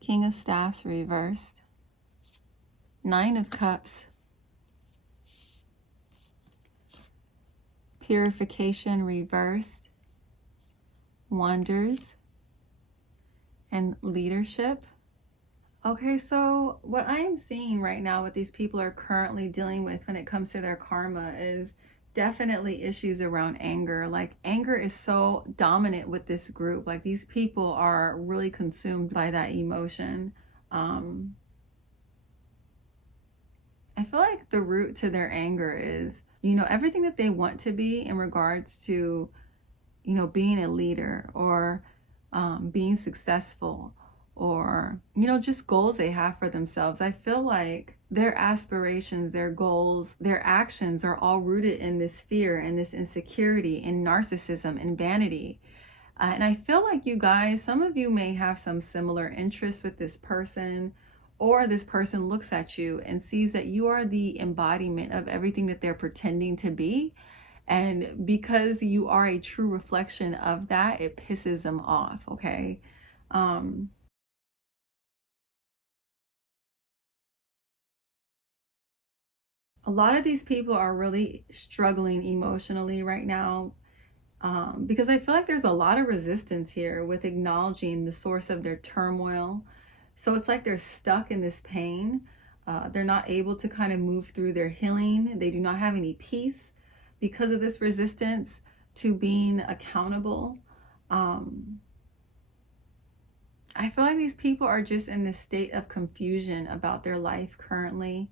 King of Staffs reversed, 9 of Cups, Purification reversed, Wonders, and Leadership. Okay, so what I am seeing right now, what these people are currently dealing with when it comes to their karma, is definitely issues around anger. Like, anger is so dominant with this group. Like, these people are really consumed by that emotion. I feel like the root to their anger is, everything that they want to be in regards to, being a leader or being successful, or, just goals they have for themselves. I feel like their aspirations, their goals, their actions are all rooted in this fear and this insecurity and narcissism and vanity. And I feel like you guys, some of you may have some similar interests with this person, or this person looks at you and sees that you are the embodiment of everything that they're pretending to be. And because you are a true reflection of that, it pisses them off, okay? A lot of these people are really struggling emotionally right now, because I feel like there's a lot of resistance here with acknowledging the source of their turmoil. So it's like they're stuck in this pain. They're not able to kind of move through their healing. They do not have any peace because of this resistance to being accountable. I feel like these people are just in this state of confusion about their life currently.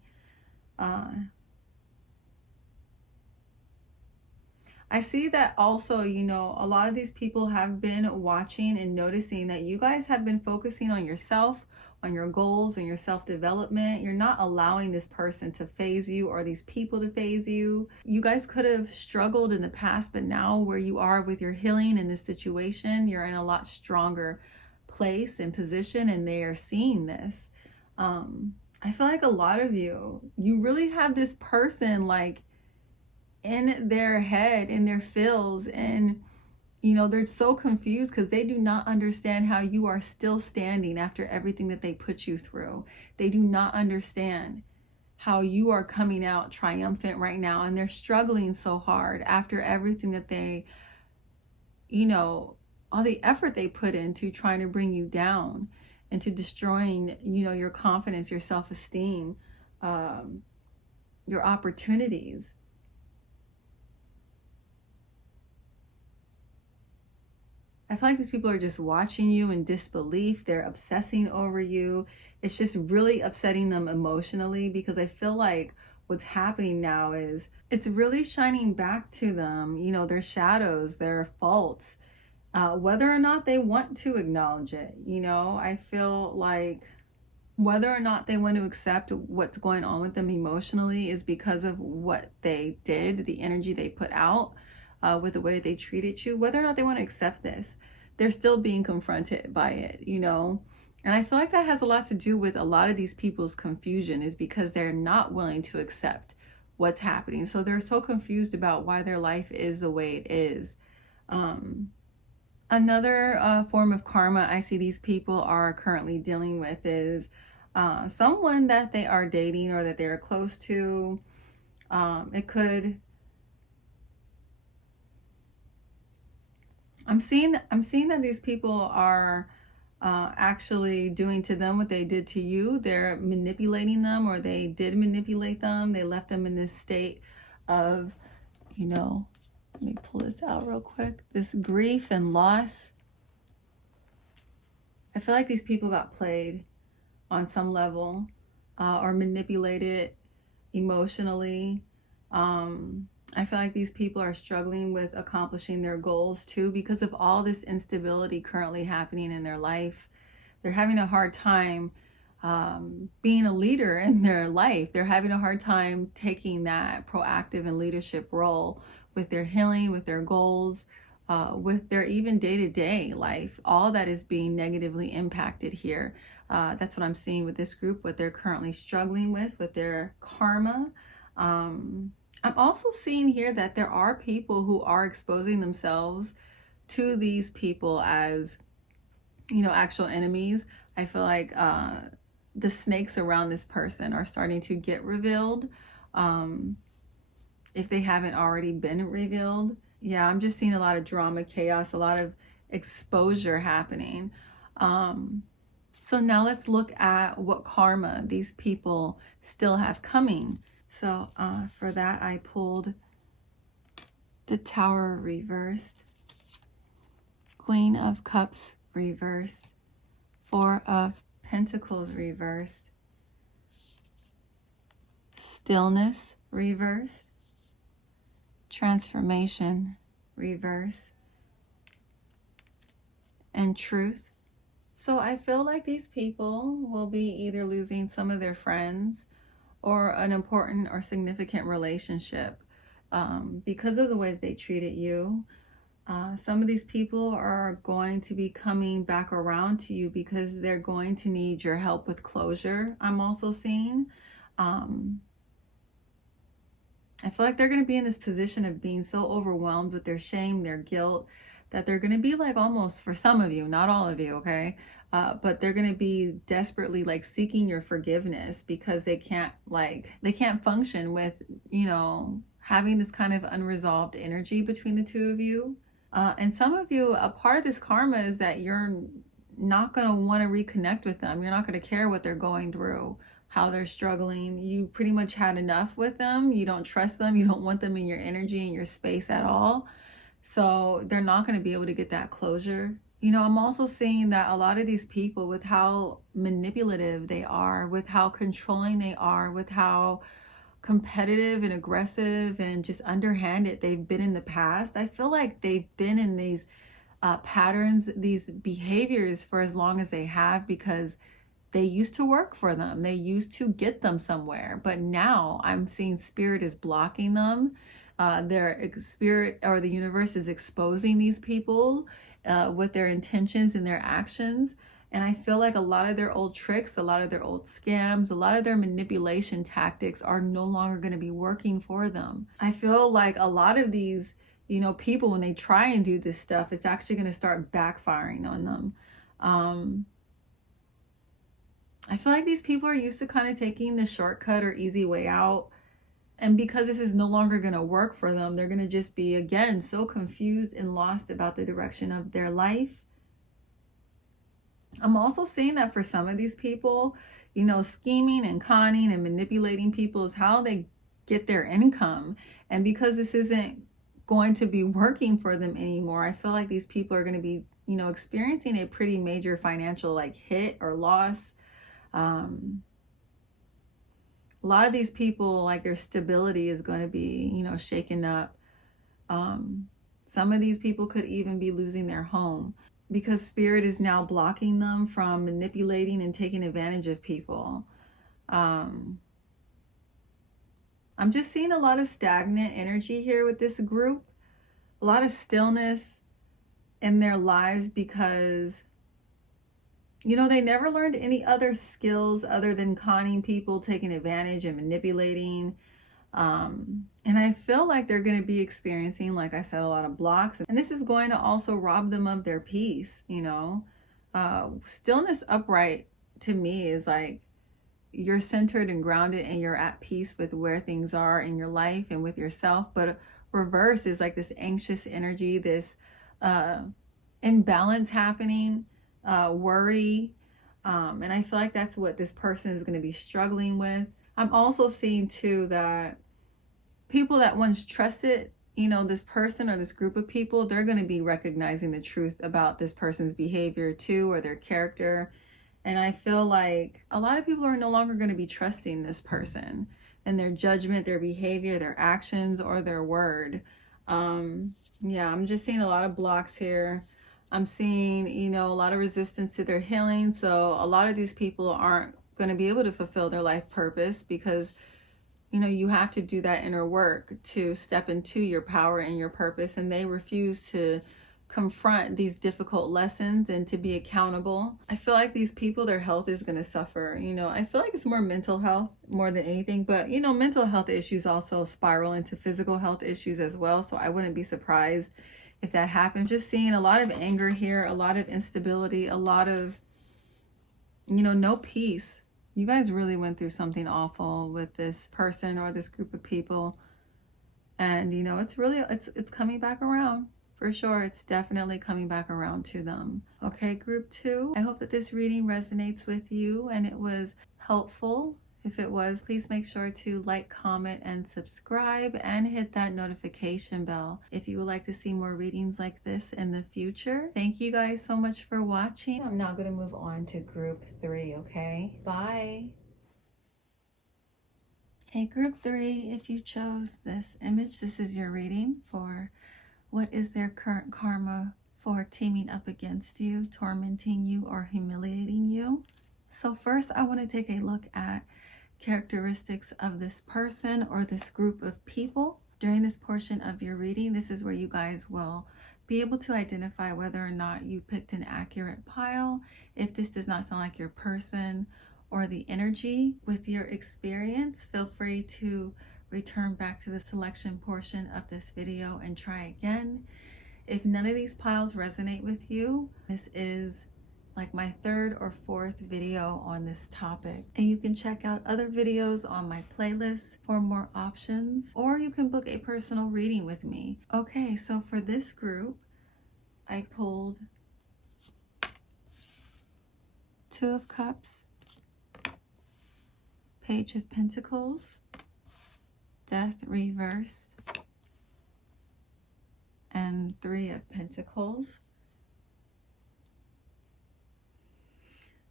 I see that also, a lot of these people have been watching and noticing that you guys have been focusing on yourself, on your goals, and your self-development. You're not allowing this person to phase you or these people to phase you. You guys could have struggled in the past, but now where you are with your healing in this situation, you're in a lot stronger place and position, and they are seeing this. I feel like a lot of you really have this person like in their head, in their feels, and they're so confused because they do not understand how you are still standing after everything that they put you through. They do not understand how you are coming out triumphant right now, and they're struggling so hard after everything that they, all the effort they put into trying to bring you down. into destroying, your confidence, your self-esteem, your opportunities. I feel like these people are just watching you in disbelief. They're obsessing over you. It's just really upsetting them emotionally, because I feel like what's happening now is it's really shining back to them, their shadows, their faults, whether or not they want to acknowledge it. I feel like whether or not they want to accept what's going on with them emotionally is because of what they did, the energy they put out, with the way they treated you. Whether or not they want to accept this, they're still being confronted by it, And I feel like that has a lot to do with a lot of these people's confusion, is because they're not willing to accept what's happening. So they're so confused about why their life is the way it is. Another form of karma I see these people are currently dealing with is someone that they are dating or that they're close to. I'm seeing that these people are actually doing to them what they did to you. They're manipulating them, or they did manipulate them. They left them in this state of, let me pull this out real quick. This grief and loss. I feel like these people got played on some level, or manipulated emotionally. I feel like these people are struggling with accomplishing their goals too, because of all this instability currently happening in their life. They're having a hard time being a leader in their life. They're having a hard time taking that proactive and leadership role with their healing, with their goals, with their even day-to-day life. All that is being negatively impacted here. That's what I'm seeing with this group, what they're currently struggling with their karma. I'm also seeing here that there are people who are exposing themselves to these people as, actual enemies. I feel like the snakes around this person are starting to get revealed, if they haven't already been revealed. Yeah, I'm just seeing a lot of drama, chaos, a lot of exposure happening. So now let's look at what karma these people still have coming. So for that, I pulled the Tower reversed, Queen of Cups reversed, Four of Pentacles reversed, Stillness reversed, Transformation reversed, and Truth. So I feel like these people will be either losing some of their friends or an important or significant relationship because of the way they treated you. Some of these people are going to be coming back around to you because they're going to need your help with closure. I'm also seeing. I feel like they're going to be in this position of being so overwhelmed with their shame, their guilt, that they're going to be like, almost, for some of you, not all of you, okay? But they're going to be desperately like seeking your forgiveness, because they can't function with, having this kind of unresolved energy between the two of you. And some of you, a part of this karma is that you're not going to want to reconnect with them. You're not going to care what they're going through, how they're struggling. You pretty much had enough with them. You don't trust them. You don't want them in your energy and your space at all. So they're not going to be able to get that closure. I'm also seeing that a lot of these people, with how manipulative they are, with how controlling they are, with how competitive and aggressive and just underhanded they've been in the past, I feel like they've been in these patterns, these behaviors for as long as they have, because they used to work for them. They used to get them somewhere. But now I'm seeing spirit is blocking them. Their spirit, or the universe, is exposing these people with their intentions and their actions. And I feel like a lot of their old tricks, a lot of their old scams, a lot of their manipulation tactics are no longer going to be working for them. I feel like a lot of these, people, when they try and do this stuff, it's actually going to start backfiring on them. I feel like these people are used to kind of taking the shortcut or easy way out. And because this is no longer going to work for them, they're going to just be, again, so confused and lost about the direction of their life. I'm also seeing that for some of these people, you know, scheming and conning and manipulating people is how they get their income. And because this isn't going to be working for them anymore, I feel like these people are going to be, you know, experiencing a pretty major financial like hit or loss. A lot of these people, like their stability is going to be, you know, shaken up. Some of these people could even be losing their home because spirit is now blocking them from manipulating and taking advantage of people. I'm just seeing a lot of stagnant energy here with this group, a lot of stillness in their lives because, you know, they never learned any other skills other than conning people, taking advantage and manipulating. And I feel like they're going to be experiencing, like I said, a lot of blocks. And this is going to also rob them of their peace, you know. Stillness upright to me is like you're centered and grounded and you're at peace with where things are in your life and with yourself. But reverse is like this anxious energy, this imbalance happening, worry. And I feel like that's what this person is going to be struggling with. I'm also seeing too that people that once trusted, you know, this person or this group of people, they're going to be recognizing the truth about this person's behavior too, or their character. And I feel like a lot of people are no longer going to be trusting this person and their judgment, their behavior, their actions, or their word. Yeah, I'm just seeing a lot of blocks here. I'm seeing, you know, a lot of resistance to their healing. So a lot of these people aren't going to be able to fulfill their life purpose because, you know, you have to do that inner work to step into your power and your purpose. And they refuse to confront these difficult lessons and to be accountable. I feel like these people, their health is going to suffer. You know, I feel like it's more mental health more than anything. But, you know, mental health issues also spiral into physical health issues as well. So I wouldn't be surprised if that happened. Just seeing a lot of anger here, a lot of instability, a lot of, you know, no peace. You guys really went through something awful with this person or this group of people. And, you know, it's really, it's coming back around. For sure, it's definitely coming back around to them. Okay, group 2, I hope that this reading resonates with you and it was helpful. If it was, please make sure to like, comment, and subscribe and hit that notification bell if you would like to see more readings like this in the future. Thank you guys so much for watching. I'm now going to move on to group 3, okay? Bye. Hey, group 3, if you chose this image, this is your reading for what is their current karma for teaming up against you, tormenting you, or humiliating you. So first, I want to take a look at characteristics of this person or this group of people. During this portion of your reading, this is where you guys will be able to identify whether or not you picked an accurate pile. If this does not sound like your person or the energy with your experience, feel free to return back to the selection portion of this video and try again. If none of these piles resonate with you, this is like my 3rd or 4th video on this topic. And you can check out other videos on my playlist for more options, or you can book a personal reading with me. Okay, so for this group, I pulled 2 of Cups, Page of Pentacles, Death reversed, and 3 of Pentacles.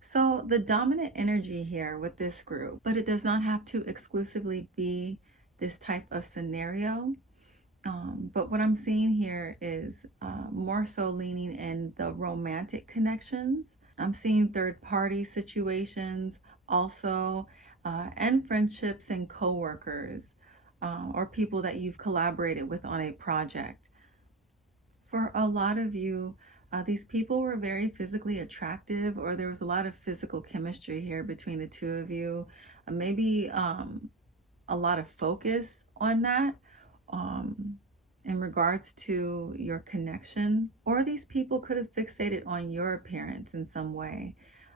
So the dominant energy here with this group, but it does not have to exclusively be this type of scenario. But what I'm seeing here is more so leaning in the romantic connections. I'm seeing third-party situations also, and friendships and co-workers, or people that you've collaborated with on a project. For a lot of you, these people were very physically attractive, or there was a lot of physical chemistry here between the two of you. Maybe a lot of focus on that in regards to your connection. Or these people could have fixated on your appearance in some way.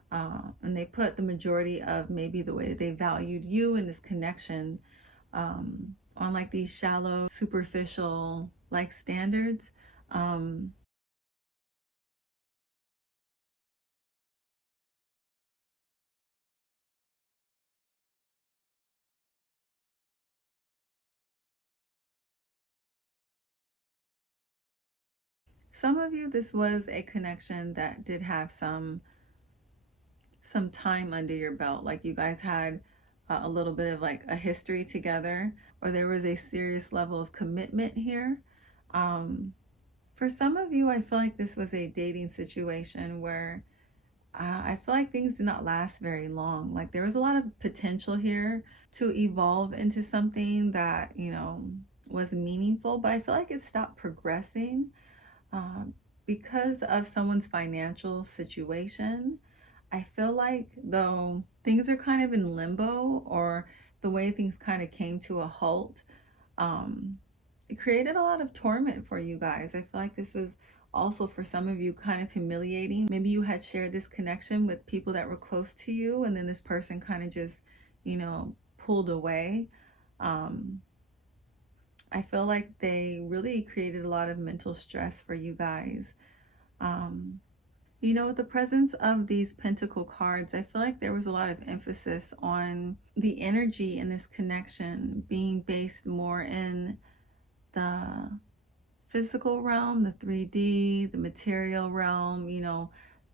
And they put the majority of maybe the way that they valued you in this connection on like these shallow, superficial like standards. Some of you, this was a connection that did have some time under your belt. Like you guys had a little bit of like a history together, or there was a serious level of commitment here. For some of you, I feel like this was a dating situation where I feel like things did not last very long. Like there was a lot of potential here to evolve into something that, was meaningful, but I feel like it stopped progressing because of someone's financial situation. I feel like though things are kind of in limbo, or the way things kind of came to a halt, it created a lot of torment for you guys. I feel like this was also for some of you kind of humiliating. Maybe you had shared this connection with people that were close to you, and then this person kind of just, pulled away. I feel like they really created a lot of mental stress for you guys. With the presence of these pentacle cards, I feel like there was a lot of emphasis on the energy in this connection being based more in the physical realm, the 3D, the material realm.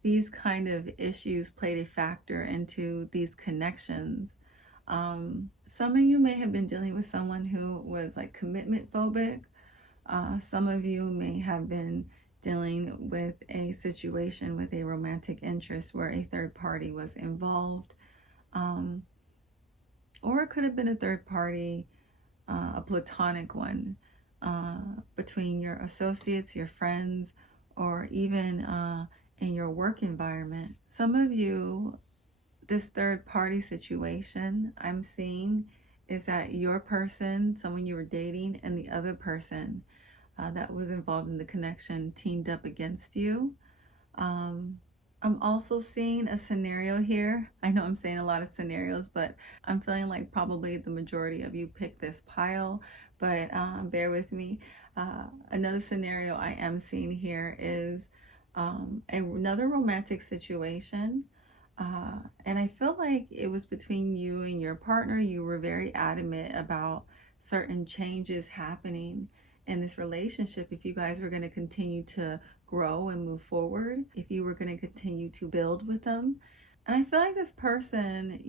These kind of issues played a factor into these connections. Some of you may have been dealing with someone who was like commitment phobic. Some of you may have been dealing with a situation with a romantic interest where a third party was involved. Or it could have been a third party, a platonic one, between your associates, your friends, or even in your work environment. Some of you, this third party situation I'm seeing is that your person, someone you were dating, and the other person that was involved in the connection teamed up against you. I'm also seeing a scenario here. I know I'm saying a lot of scenarios, but I'm feeling like probably the majority of you picked this pile, but bear with me. Another scenario I am seeing here is another romantic situation. And I feel like it was between you and your partner. You were very adamant about certain changes happening in this relationship if you guys were going to continue to grow and move forward, if you were going to continue to build with them. And I feel like this person,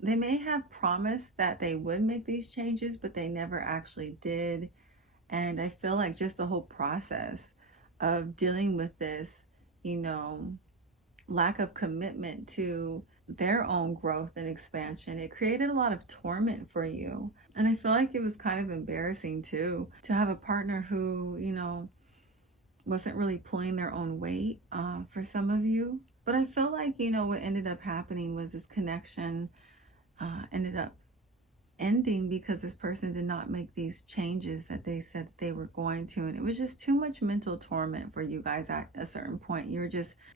they may have promised that they would make these changes, but they never actually did. And I feel like just the whole process of dealing with this, lack of commitment to their own growth and expansion, it created a lot of torment for you. And I feel like it was kind of embarrassing too, to have a partner who, wasn't really pulling their own weight for some of you. But I feel like, what ended up happening was this connection ended up ending because this person did not make these changes that they said that they were going to. And it was just too much mental torment for you guys at a certain point.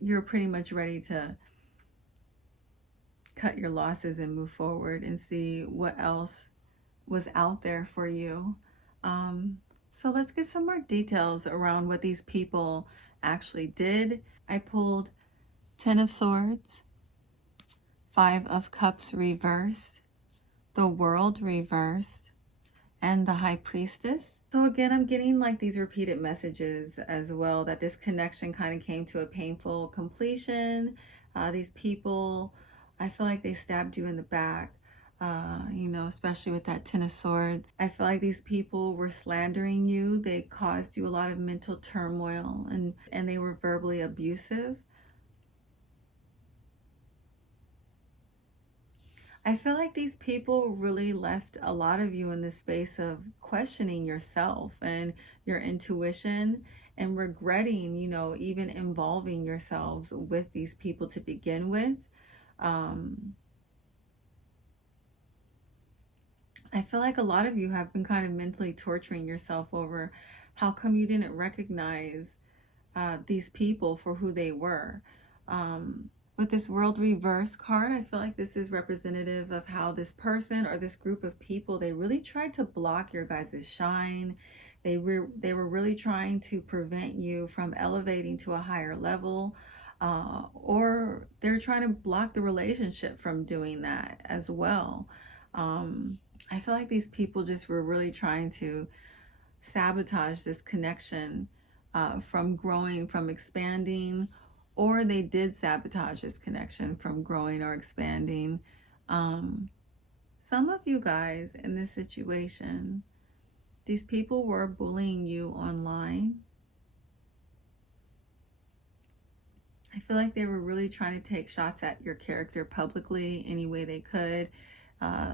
You're pretty much ready to cut your losses and move forward and see what else was out there for you. So let's get some more details around what these people actually did. I pulled 10 of Swords, 5 of Cups reversed, the World reversed, and the High Priestess. So again, I'm getting like these repeated messages as well, that this connection kind of came to a painful completion. These people, I feel like they stabbed you in the back. Especially with that 10 of Swords. I feel like these people were slandering you. They caused you a lot of mental turmoil, and they were verbally abusive. I feel like these people really left a lot of you in the space of questioning yourself and your intuition, and regretting, even involving yourselves with these people to begin with. I feel like a lot of you have been kind of mentally torturing yourself over how come you didn't recognize these people for who they were. With this World Reverse card, I feel like this is representative of how this person or this group of people, they really tried to block your guys' shine. They were really trying to prevent you from elevating to a higher level, or they're trying to block the relationship from doing that as well. I feel like these people just were really trying to sabotage this connection from growing, from expanding, or they did sabotage this connection from growing or expanding. Some of you guys in this situation, these people were bullying you online. I feel like they were really trying to take shots at your character publicly any way they could.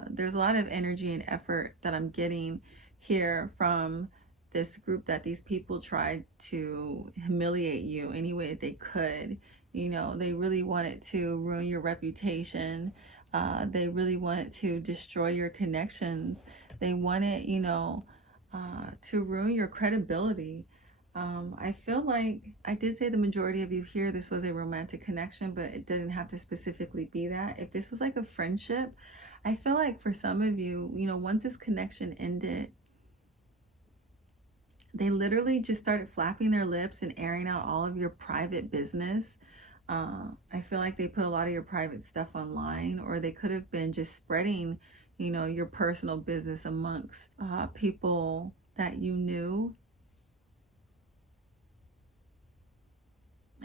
There's a lot of energy and effort that I'm getting here from this group, that these people tried to humiliate you any way that they could. You know, they really wanted to ruin your reputation. They really wanted to destroy your connections. They wanted, you know, to ruin your credibility. I feel like I did say the majority of you here, this was a romantic connection, but it didn't have to specifically be that. If this was like a friendship, I feel like for some of you, you know, once this connection ended, they literally just started flapping their lips and airing out all of your private business. I feel like they put a lot of your private stuff online, or they could have been just spreading, you know, your personal business amongst people that you knew.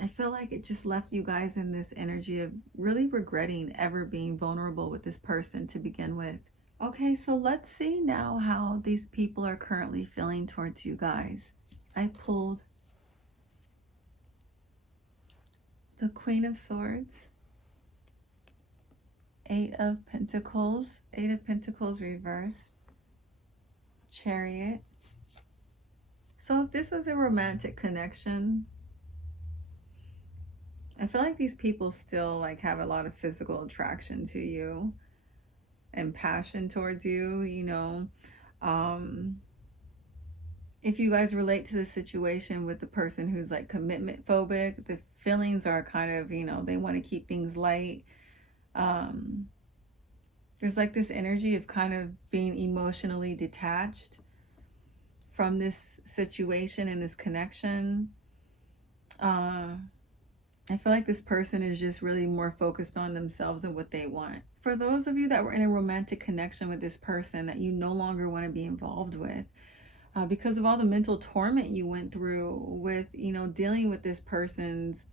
I feel like it just left you guys in this energy of really regretting ever being vulnerable with this person to begin with. Okay, so let's see now how these people are currently feeling towards you guys. I pulled the Queen of Swords, Eight of Pentacles reverse, Chariot. So if this was a romantic connection, I feel like these people still like have a lot of physical attraction to you and passion towards you, you know. If you guys relate to the situation with the person who's like commitment phobic, the feelings are kind of, you know, they want to keep things light. There's like this energy of kind of being emotionally detached from this situation and this connection. I feel like this person is just really more focused on themselves and what they want. For those of you that were in a romantic connection with this person that you no longer want to be involved with, because of all the mental torment you went through with, you know, dealing with this person's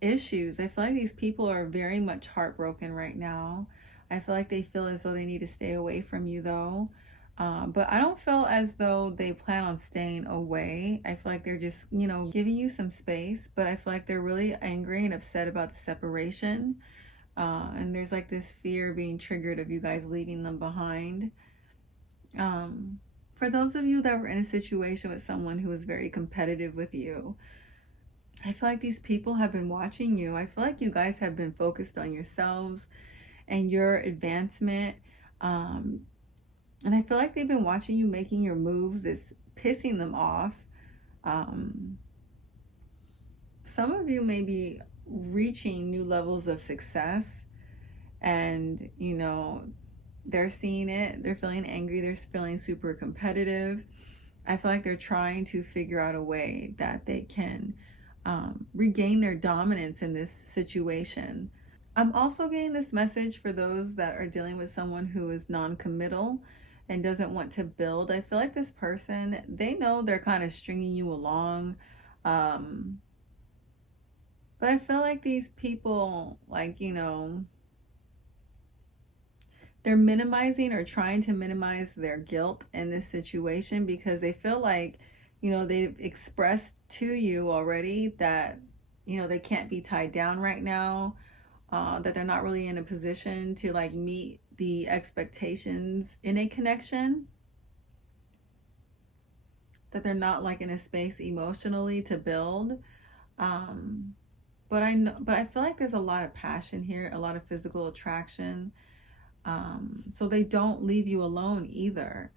issues, I feel like these people are very much heartbroken right now. I feel like they feel as though they need to stay away from you though. But I don't feel as though they plan on staying away. I feel like they're just, you know, giving you some space, but I feel like they're really angry and upset about the separation. And there's like this fear being triggered of you guys leaving them behind. For those of you that were in a situation with someone who was very competitive with you, I feel like these people have been watching you. I feel like you guys have been focused on yourselves and your advancement. And I feel like they've been watching you making your moves. It's pissing them off. Some of you may be reaching new levels of success, and, you know, they're seeing it. They're feeling angry. They're feeling super competitive. I feel like they're trying to figure out a way that they can regain their dominance in this situation. I'm also getting this message for those that are dealing with someone who is non-committal and doesn't want to build. I feel like this person, they know they're kind of stringing you along. But I feel like these people, like, you know, they're minimizing or trying to minimize their guilt in this situation because they feel like, you know, they've expressed to you already that, you know, they can't be tied down right now, that they're not really in a position to like meet the expectations in a connection, that they're not like in a space emotionally to build. But I feel like there's a lot of passion here, a lot of physical attraction. So they don't leave you alone either.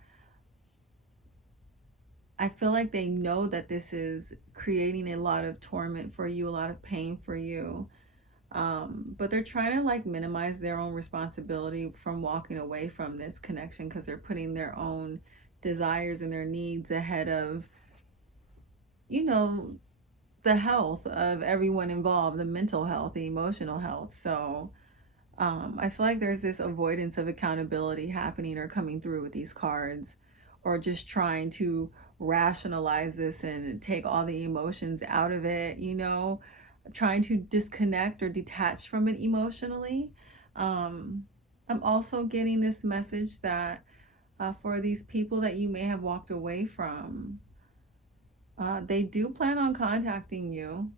I feel like they know that this is creating a lot of torment for you, a lot of pain for you. But they're trying to like minimize their own responsibility from walking away from this connection because they're putting their own desires and their needs ahead of, you know, the health of everyone involved, the mental health, the emotional health. So I feel like there's this avoidance of accountability happening or coming through with these cards, or just trying to rationalize this and take all the emotions out of it, you know, trying to disconnect or detach from it emotionally. I'm also getting this message that for these people that you may have walked away from, they do plan on contacting you.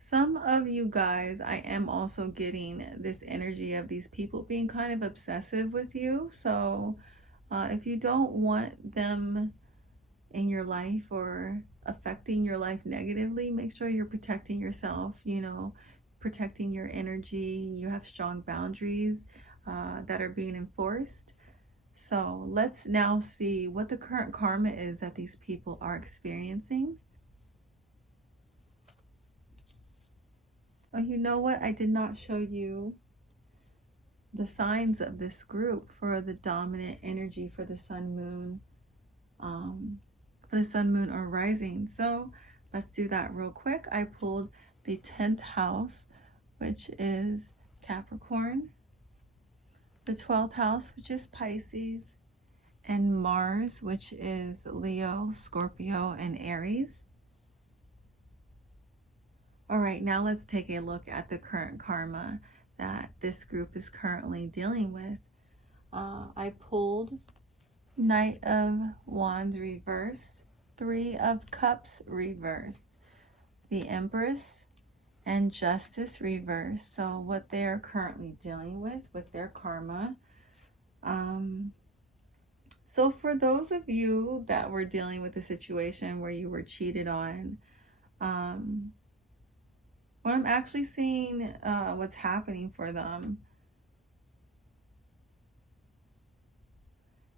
Some of you guys, I am also getting this energy of these people being kind of obsessive with you. So if you don't want them in your life or affecting your life negatively, make sure you're protecting yourself, you know, protecting your energy. You have strong boundaries that are being enforced. So let's now see what the current karma is that these people are experiencing. Oh, you know what? I did not show you the signs of this group for the dominant energy for the sun, moon, or rising. So let's do that real quick. I pulled the 10th house, which is Capricorn, the 12th house, which is Pisces, and Mars, which is Leo, Scorpio, and Aries. All right, now let's take a look at the current karma that this group is currently dealing with. I pulled Knight of Wands reverse, Three of Cups reversed, the Empress, and Justice reverse. So what they are currently dealing with their karma. So for those of you that were dealing with a situation where you were cheated on, what I'm actually seeing, what's happening for them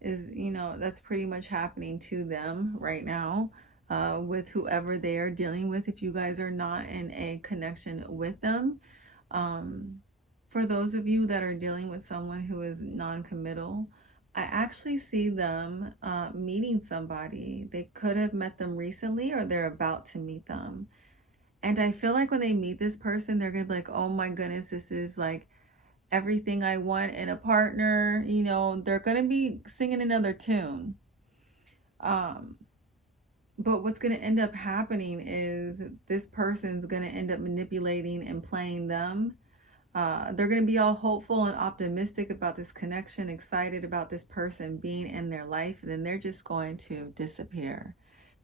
is, you know, that's pretty much happening to them right now with whoever they are dealing with. If you guys are not in a connection with them, for those of you that are dealing with someone who is non-committal, I actually see them meeting somebody. They could have met them recently or they're about to meet them. And I feel like when they meet this person, they're going to be like, oh my goodness, this is like everything I want in a partner. You know, they're going to be singing another tune. But what's going to end up happening is this person's going to end up manipulating and playing them. They're going to be all hopeful and optimistic about this connection, excited about this person being in their life, and then they're just going to disappear.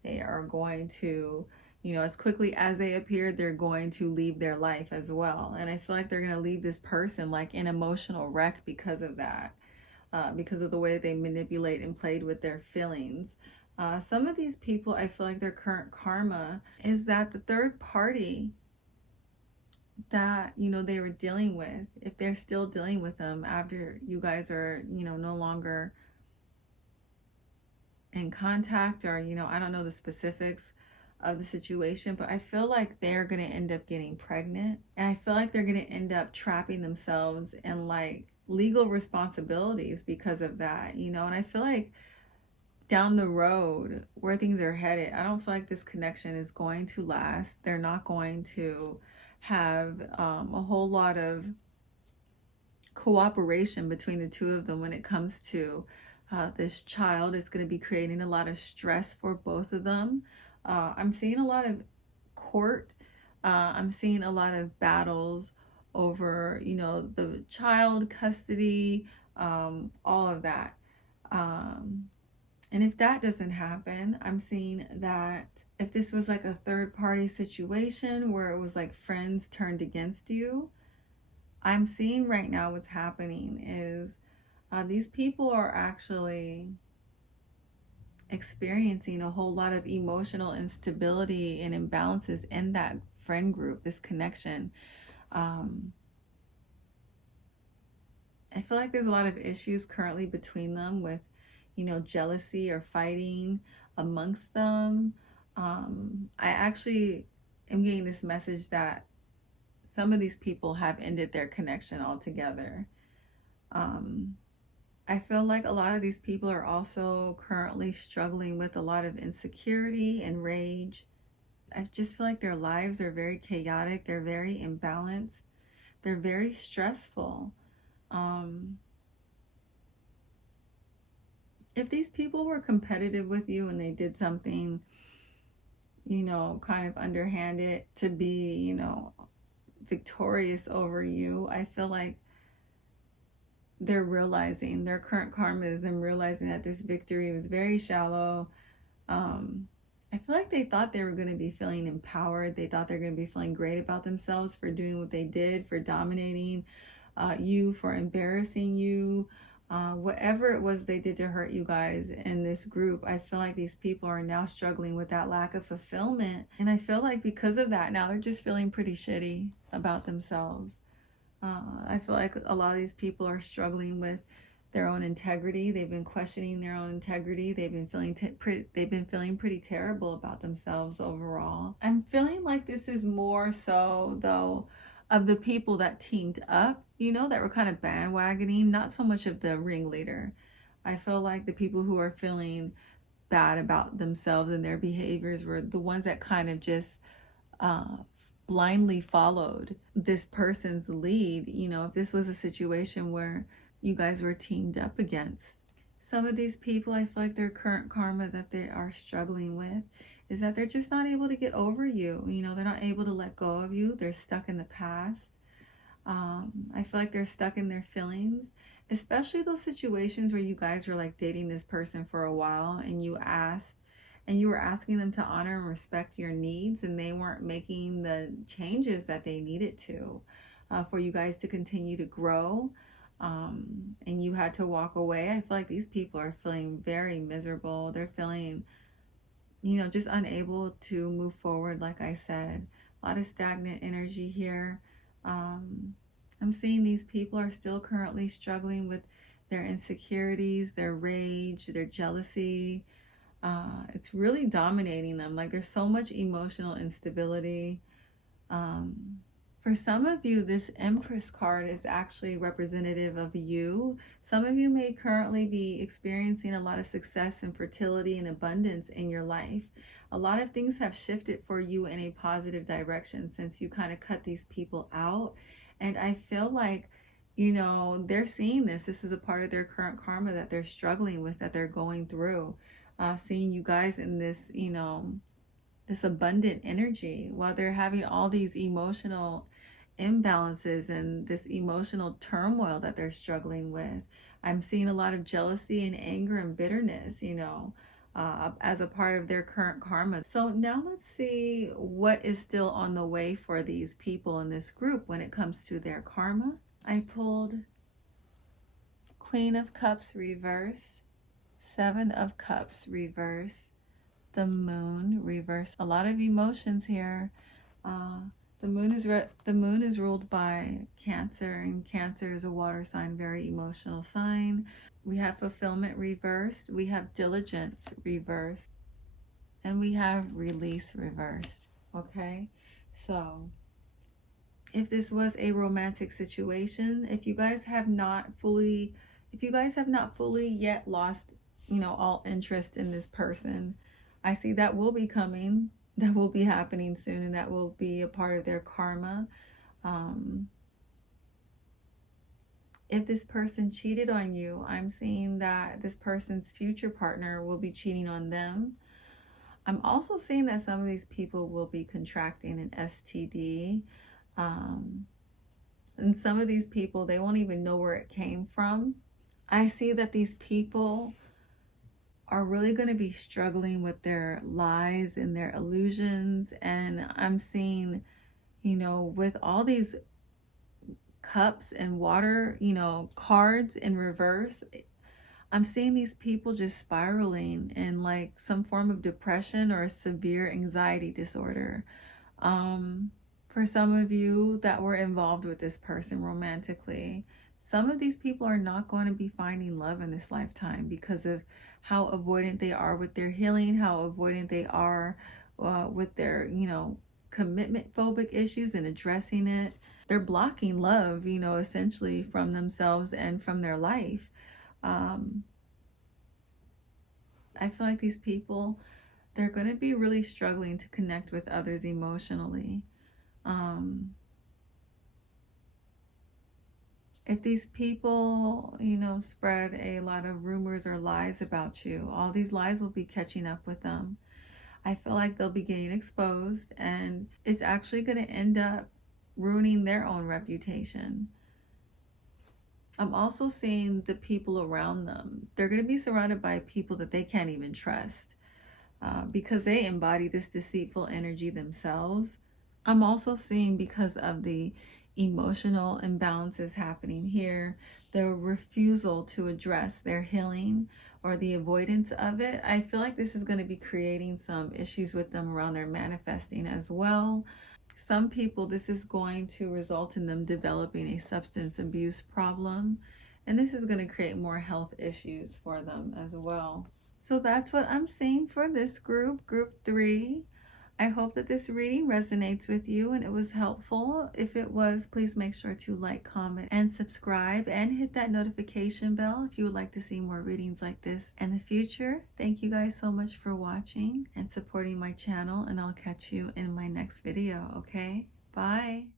They are going to, you know, as quickly as they appear, they're going to leave their life as well. And I feel like they're going to leave this person like an emotional wreck because of that, because of the way they manipulate and played with their feelings. Some of these people, I feel like their current karma is that the third party that, you know, they were dealing with, if they're still dealing with them after you guys are, you know, no longer in contact, or, you know, I don't know the specifics of the situation, but I feel like they're going to end up getting pregnant, and I feel like they're going to end up trapping themselves in like legal responsibilities because of that, you know. And I feel like down the road where things are headed, I don't feel like this connection is going to last. They're not going to have a whole lot of cooperation between the two of them when it comes to this child. Is going to be creating a lot of stress for both of them. I'm seeing a lot of court. I'm seeing a lot of battles over, you know, the child custody, all of that. And if that doesn't happen, I'm seeing that if this was like a third party situation where it was like friends turned against you, I'm seeing right now what's happening is these people are actually experiencing a whole lot of emotional instability and imbalances in that friend group, this connection. I feel like there's a lot of issues currently between them with, you know, jealousy or fighting amongst them. I actually am getting this message that some of these people have ended their connection altogether. I feel like a lot of these people are also currently struggling with a lot of insecurity and rage. I just feel like their lives are very chaotic. They're very imbalanced. They're very stressful. If these people were competitive with you and they did something, you know, kind of underhanded to be, you know, victorious over you, I feel like they're realizing their current karma is them realizing that this victory was very shallow. I feel like they thought they were going to be feeling empowered. They thought they're going to be feeling great about themselves for doing what they did, for dominating you, for embarrassing you. Whatever it was they did to hurt you guys in this group, I feel like these people are now struggling with that lack of fulfillment. And I feel like because of that, now they're just feeling pretty shitty about themselves. I feel like a lot of these people are struggling with their own integrity. They've been questioning their own integrity. They've been feeling pretty terrible about themselves overall. I'm feeling like this is more so though of the people that teamed up, you know, that were kind of bandwagoning, not so much of the ringleader. I feel like the people who are feeling bad about themselves and their behaviors were the ones that kind of just blindly followed this person's lead. You know, if this was a situation where you guys were teamed up against. Some of these people, I feel like their current karma that they are struggling with is that they're just not able to get over you. You know, they're not able to let go of you. They're stuck in the past. I feel like they're stuck in their feelings, especially those situations where you guys were like dating this person for a while and you were asking them to honor and respect your needs, and they weren't making the changes that they needed to for you guys to continue to grow, and you had to walk away. I feel like these people are feeling very miserable. They're feeling, you know, just unable to move forward. Like I said, a lot of stagnant energy here. I'm seeing these people are still currently struggling with their insecurities, their rage, their jealousy. It's really dominating them. Like there's so much emotional instability. For some of you, this Empress card is actually representative of you. Some of you may currently be experiencing a lot of success and fertility and abundance in your life. A lot of things have shifted for you in a positive direction since you kind of cut these people out. And I feel like, you know, they're seeing this. This is a part of their current karma that they're struggling with, that they're going through. Seeing you guys in this, you know, this abundant energy while they're having all these emotional imbalances and this emotional turmoil that they're struggling with. I'm seeing a lot of jealousy and anger and bitterness, you know, as a part of their current karma. So now let's see what is still on the way for these people in this group when it comes to their karma. I pulled Queen of Cups reverse, Seven of Cups reverse, the Moon reverse. A lot of emotions here. The moon is ruled by Cancer, and Cancer is a water sign, very emotional sign. We have Fulfillment reversed, we have Diligence reversed, and we have Release reversed. Okay, so if this was a romantic situation, if you guys have not fully yet lost, you know, all interest in this person, I see that will be coming. That will be happening soon, and that will be a part of their karma. If this person cheated on you, I'm seeing that this person's future partner will be cheating on them. I'm also seeing that some of these people will be contracting an STD. And some of these people, they won't even know where it came from. I see that these people are really going to be struggling with their lies and their illusions. And I'm seeing, you know, with all these cups and water, you know, cards in reverse, I'm seeing these people just spiraling in like some form of depression or a severe anxiety disorder. For some of you that were involved with this person romantically, some of these people are not going to be finding love in this lifetime because of how avoidant they are with their healing, how avoidant they are with their, you know, commitment phobic issues and addressing it. They're blocking love, you know, essentially from themselves and from their life. I feel like these people, they're going to be really struggling to connect with others emotionally. If these people, spread a lot of rumors or lies about you, all these lies will be catching up with them. I feel like they'll be getting exposed, and it's actually going to end up ruining their own reputation. I'm also seeing the people around them. They're going to be surrounded by people that they can't even trust because they embody this deceitful energy themselves. I'm also seeing, because of the emotional imbalances happening here, the refusal to address their healing or the avoidance of it. I feel like this is going to be creating some issues with them around their manifesting as well. Some people, this is going to result in them developing a substance abuse problem, and this is going to create more health issues for them as well. So that's what I'm seeing for this group 3. I hope that this reading resonates with you and it was helpful. If it was, please make sure to like, comment, and subscribe, and hit that notification bell if you would like to see more readings like this in the future. Thank you guys so much for watching and supporting my channel, and I'll catch you in my next video, okay? Bye!